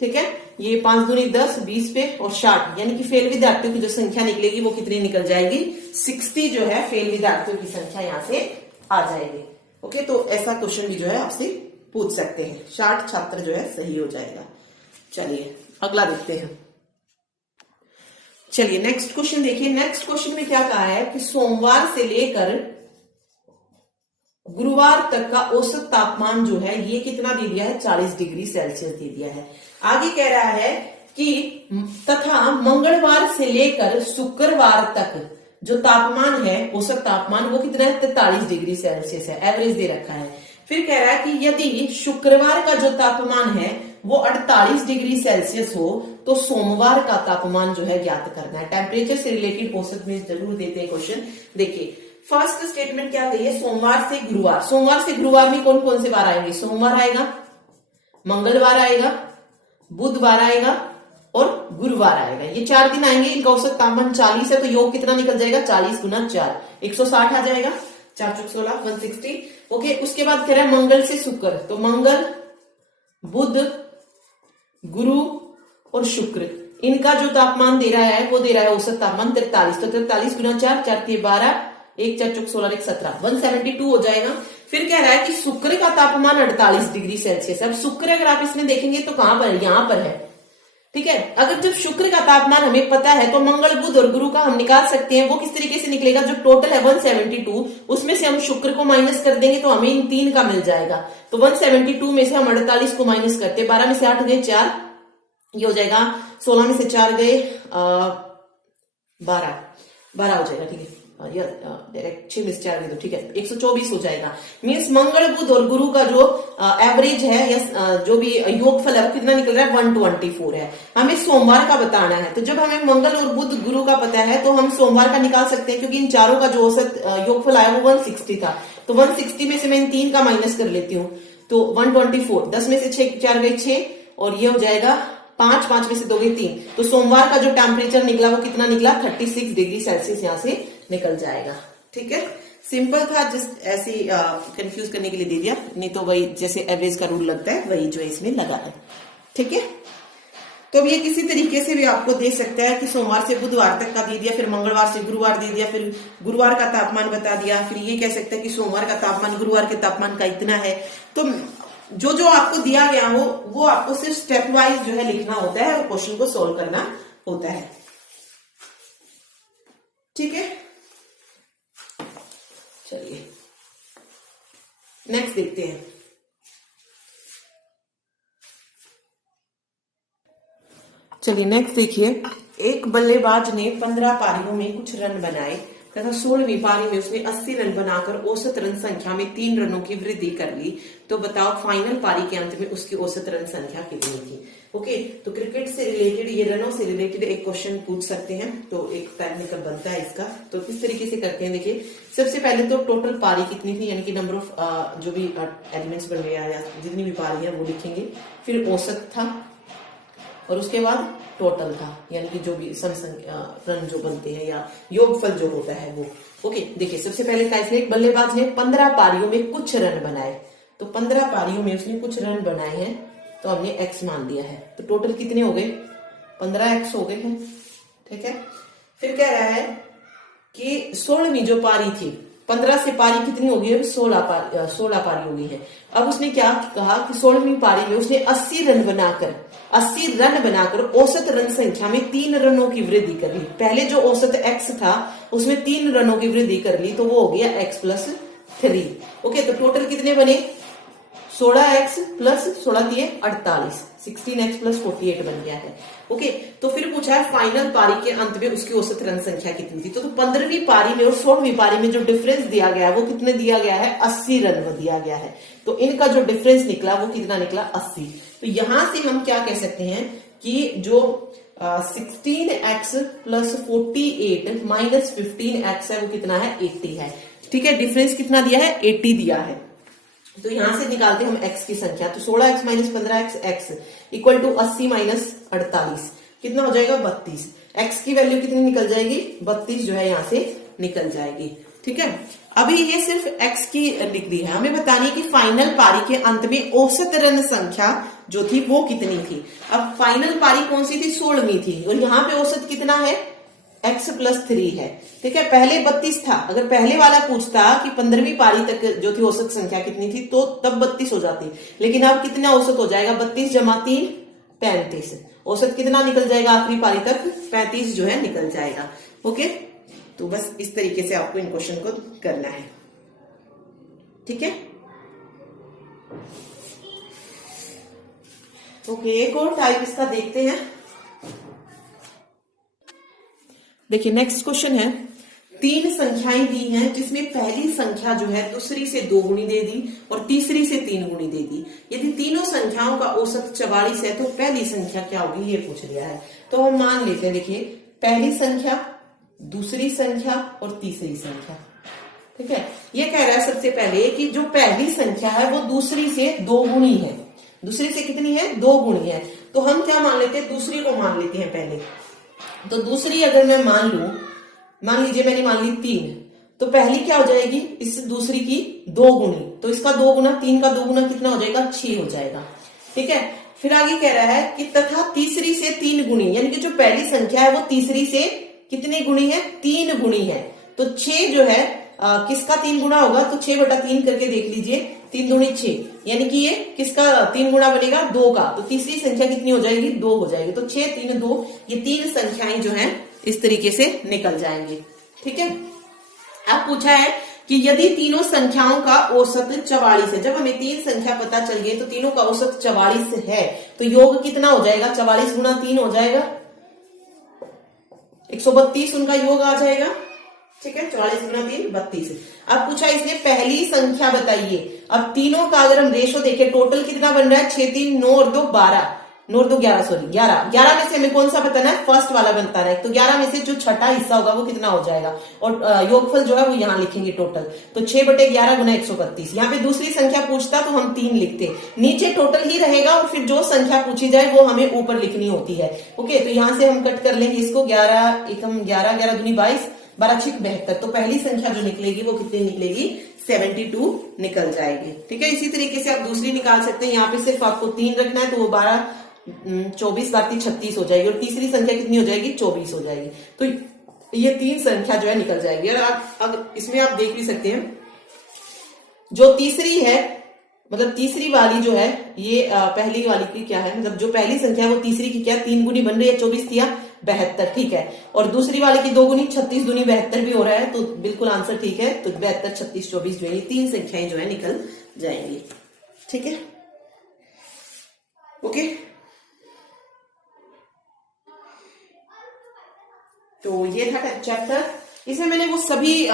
ठीक है, ये 5 दूनी 10 20 पे और 60, यानी कि फेल विद्यार्थियों की जो संख्या निकलेगी वो कितनी निकल जाएगी? 60 जो है फेल विद्यार्थियों की संख्या यहां से आ जाएगी। ओके, तो ऐसा क्वेश्चन भी जो है आपसे पूछ सकते हैं। 60 छात्र जो है सही हो जाएगा। चलिए अगला देखते हैं। चलिए नेक्स्ट क्वेश्चन देखिए। नेक्स्ट क्वेश्चन में क्या कहा है कि सोमवार से लेकर गुरुवार तक का औसत तापमान जो है ये कितना दे दिया है? 40 डिग्री सेल्सियस दे दिया है। आगे कह रहा है कि तथा मंगलवार से लेकर शुक्रवार तक जो तापमान है, औसत तापमान वो कितना है? 43 डिग्री सेल्सियस है, एवरेज दे रखा है। फिर कह रहा है कि यदि शुक्रवार का जो तापमान है वो 48 डिग्री सेल्सियस हो तो सोमवार का तापमान जो है ज्ञात करना है। टेम्परेचर से रिलेटेड औसत में जरूर देते हैं क्वेश्चन। देखिए फर्स्ट स्टेटमेंट क्या कही है? सोमवार से गुरुवार। सोमवार से गुरुवार में कौन कौन से बार आएंगे? सोमवार आएगा, मंगलवार आएगा, बुधवार आएगा और गुरुवार आएगा। ये 4 दिन आएंगे। इनका औसत तापमान 40 है तो योग कितना निकल जाएगा? 40 गुना 4 160 आ जाएगा। 4 चौक 16 160। ओके, उसके बाद कह रहा है मंगल से शुक्र। तो मंगल, बुध, गुरु और शुक्र, इनका जो तापमान दे रहा है वो दे रहा है औसत तापमान 43। तो 43 गुना 4 4 3 12 1 4 चौक 16 1 17 172 हो जाएगा। फिर कह रहा है कि शुक्र का तापमान 48 डिग्री सेल्सियस है। अब शुक्र अगर आप इसमें देखेंगे तो कहां पर है? यहां पर है। ठीक है, अगर जब शुक्र का तापमान हमें पता है तो मंगल, बुध और गुरु का हम निकाल सकते हैं। वो किस तरीके से निकलेगा? जो टोटल है 172 उसमें से हम शुक्र को माइनस कर देंगे तो हमें इन 3 का मिल जाएगा। तो 172 में से हम 48 को माइनस करते, 12 में से 8 गए 4, ये हो जाएगा 16 में से 4 गए 12 हो जाएगा। ठीक है, डायरेक्ट 6 में से 4 दे दो। ठीक है, 124 हो जाएगा। मीन्स मंगल, बुध और गुरु का जो एवरेज है या जो भी योगफल है कितना निकल रहा है? 124 है। हमें सोमवार का बताना है। तो जब हमें मंगल और बुध गुरु का पता है तो हम सोमवार का निकाल सकते हैं, क्योंकि इन चारों का जो औसत योगफल आया वो 160 था। तो 160 में से मैं इन 3 का माइनस कर लेती हूँ तो 124, 10 में से 6 4 गए 6 और ये हो जाएगा 5 5 में से 2 गए 3। तो सोमवार का जो टेम्परेचर निकला वो कितना निकला? 36 डिग्री सेल्सियस यहां से निकल जाएगा। ठीक है, सिंपल था, जस्ट ऐसे कंफ्यूज करने के लिए दे दिया, नहीं तो वही जैसे एवरेज का रूल लगता है वही जो है इसमें लगा है। ठीक है, तो अब ये किसी तरीके से भी आपको दे सकता है कि सोमवार से बुधवार तक का दे दिया, फिर मंगलवार से गुरुवार दे दिया, फिर गुरुवार का तापमान बता दिया, फिर ये कह सकता है कि सोमवार का तापमान गुरुवार के तापमान का इतना है। तो जो जो आपको दिया गया हो वो आपको सिर्फ स्टेप वाइज जो है लिखना होता है और क्वेश्चन को सोल्व करना होता है। ठीक है, चलिए नेक्स्ट देखते हैं। चलिए नेक्स्ट देखिए। एक बल्लेबाज ने 15 पारियों में कुछ रन बनाए तथा 16वीं पारी में उसने 80 रन बनाकर औसत रन संख्या में 3 रनों की वृद्धि कर ली। तो बताओ फाइनल पारी के अंत में उसकी औसत रन संख्या कितनी थी? ओके, तो क्रिकेट से रिलेटेड, ये रनों से रिलेटेड एक क्वेश्चन पूछ सकते हैं, तो एक टेक्निकल बनता है इसका। तो किस तरीके से करते हैं देखिए। सबसे पहले तो टोटल पारी कितनी थी, यानी कि नंबर ऑफ जो भी एलिमेंट्स बन रहे हैं या जितनी भी पारी है वो लिखेंगे। फिर औसत था और उसके बाद टोटल था, यानी कि जो भी सम रन जो बनते हैं या योगफल जो होता है वो। ओके, देखिए सबसे पहले क्या इसने, एक बल्लेबाज ने 15 पारियों में कुछ रन बनाए। तो 15 पारियों में उसने कुछ रन बनाए हैं तो हमने x मान लिया है। तो टोटल कितने हो गए? 15x हो गए हैं, ठीक है। फिर कह रहा है कि 16वीं जो पारी थी, 15 से पारी कितनी हो गई है, 16 पारी हो गई है। अब उसने क्या कहा कि 16वीं पारी में उसने 80 रन बनाकर औसत रन संख्या में 3 रनों की वृद्धि कर ली। पहले जो औसत x था उसमें 3 रनों की वृद्धि कर ली, तो वो हो गया x+3। ओके, तो टोटल कितने बने, 16x प्लस 16 दिए 48, 16x+48 बन गया है। ओके, तो फिर पूछा है फाइनल पारी के अंत में उसकी औसत रन संख्या कितनी थी। तो 15वीं पारी में और 16वीं पारी में जो डिफरेंस दिया गया है वो कितने दिया गया है, 80 रन दिया गया है। तो इनका जो डिफरेंस निकला वो कितना निकला, 80। तो यहां से हम क्या कह सकते हैं कि जो 16x+48 माइनस 15x है वो कितना है, 80 है। ठीक है, डिफरेंस कितना दिया है, 80 दिया है। तो यहां से निकालते हैं हम x की संख्या। तो 16x minus 15x equal to 80 minus 48 कितना हो जाएगा, 32। x की वैल्यू कितनी निकल जाएगी, 32 जो है यहां से निकल जाएगी। ठीक है, अभी ये सिर्फ x की निकली है, हमें बतानी है कि फाइनल पारी के अंत में औसत रन संख्या जो थी वो कितनी थी। अब फाइनल पारी कौन सी थी, 16वीं थी, और यहाँ पे औसत कितना है, x+3 है। ठीक है, पहले 32 था, अगर पहले वाला पूछता कि 15वीं पारी तक जो थी औसत संख्या कितनी थी तो तब 32 हो जाती, लेकिन अब कितना औसत हो जाएगा, 32 + 3 35। औसत कितना निकल जाएगा आखिरी पारी तक, 35 जो है निकल जाएगा। ओके, तो बस इस तरीके से आपको इन क्वेश्चन को करना है। ठीक है, ओके, एक और टाइप इसका देखते हैं। देखिए नेक्स्ट क्वेश्चन है, 3 संख्याएं दी हैं जिसमें पहली संख्या जो है दूसरी से 2 गुनी दे दी और तीसरी से 3 गुनी दे दी। यदि तीनों संख्याओं का औसत 44 है तो पहली संख्या क्या होगी, ये पूछ लिया है। तो हम मान लेते हैं, देखिए पहली संख्या, दूसरी संख्या और तीसरी संख्या। ठीक है, ये कह रहा है सबसे पहले कि जो पहली संख्या है वो दूसरी से 2 गुनी है। दूसरी से कितनी है, 2 गुनी है। तो हम क्या मान लेते हैं, दूसरी को मान लेते हैं पहले। तो दूसरी अगर मैं मान लू, मान लीजिए मैंने मान ली 3, तो पहली क्या हो जाएगी, इस दूसरी की 2 गुनी, तो इसका 2 गुना, 3 का 2 गुना कितना हो जाएगा, 6 हो जाएगा। ठीक है, फिर आगे कह रहा है कि तथा तीसरी से 3 गुनी, यानी कि जो पहली संख्या है वो तीसरी से कितनी गुनी है, 3 गुनी है। तो 6 जो है किसका 3 गुना होगा, तो 6/3 करके देख लीजिए, 3 दूनी 6, यानी कि ये किसका 3 गुना बनेगा, 2 का। तो तीसरी संख्या कितनी हो जाएगी, 2 हो जाएगी। तो 6 3 2, ये 3 संख्याएं जो हैं इस तरीके से निकल जाएंगे। ठीक है, अब पूछा है कि यदि तीनों संख्याओं का औसत 44 है, जब हमें 3 संख्या पता चल गई तो तीनों का औसत 44 है, तो योग कितना हो जाएगा, 44 गुना 3 हो जाएगा, 132 उनका योग आ जाएगा। ठीक है, 44 गुना 3 32। अब पूछा इसने पहली संख्या बताइए। अब तीनों का अगर हम रेशो देखें, टोटल कितना बन रहा है, 6 3 9 और 2 12, 9 और 2 11, सॉरी 11 में से हमें कौन सा बताना है, फर्स्ट वाला बनता है। तो 11 में से जो छठा हिस्सा होगा वो कितना हो जाएगा, और योगफल जो है वो यहाँ लिखेंगे टोटल। तो 6/11 गुना 132। यहाँ पे दूसरी संख्या पूछता तो हम 3 लिखते, नीचे टोटल ही रहेगा और फिर जो संख्या पूछी जाए वो हमें ऊपर लिखनी होती है। ओके, तो यहां से हम कट कर लेंगे इसको, 11 एकम 11, 11 दूनी 22, 12 6 72। तो पहली संख्या जो निकलेगी वो कितनी निकलेगी, 72 निकल जाएगी। ठीक है, इसी तरीके से आप दूसरी निकाल सकते हैं। यहाँ पे सिर्फ आपको 3 रखना है, तो वो 12 24 बार 36 हो जाएगी, और तीसरी संख्या कितनी हो जाएगी, 24 हो जाएगी। तो ये 3 संख्या जो है निकल जाएगी। और अब इसमें आप देख भी सकते हैं, जो तीसरी है, मतलब तीसरी वाली जो है ये पहली वाली की क्या है, मतलब जो पहली संख्या है वो तीसरी की क्या, 3 गुनी बन रही है, 24 दिया 72। ठीक है, और दूसरी वाले की 2 गुनी, 36 दूनी 72 भी हो रहा है, तो बिल्कुल आंसर ठीक है। तो 72 36 24 जो है ये 3 संख्याएं जो है निकल जाएंगी। ठीक है, ओके, तो ये था चैप्टर। इसमें मैंने वो सभी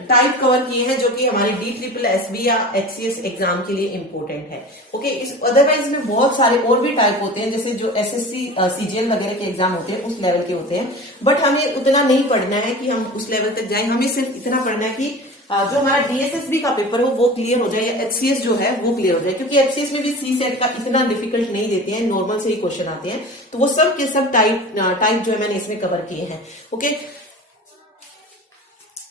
टाइप कवर किए हैं जो कि हमारे DSSB या HCS एग्जाम के लिए इंपॉर्टेंट है। ओके, इस अदरवाइज में बहुत सारे और भी टाइप होते हैं, जैसे जो SSC CGL वगैरह के एग्जाम होते हैं उस लेवल के होते हैं, बट हमें उतना नहीं पढ़ना है कि हम उस लेवल तक जाएं। हमें सिर्फ इतना पढ़ना है कि जो हमारा DSSB का पेपर हो वो क्लियर हो जाए, या HCS जो है वो क्लियर हो जाए, क्योंकि HCS में भी CSET का इतना डिफिकल्ट नहीं देते हैं, नॉर्मल से ही क्वेश्चन आते हैं। तो वो सब के सब टाइप जो है मैंने इसमें कवर किए हैं। ओके,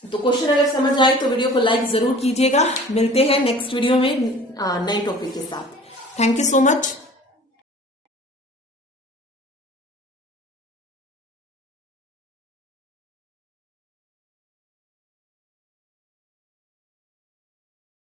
तो क्वेश्चन अगर समझ आए तो वीडियो को लाइक जरूर कीजिएगा। मिलते हैं नेक्स्ट वीडियो में नए टॉपिक के साथ। Thank you so much.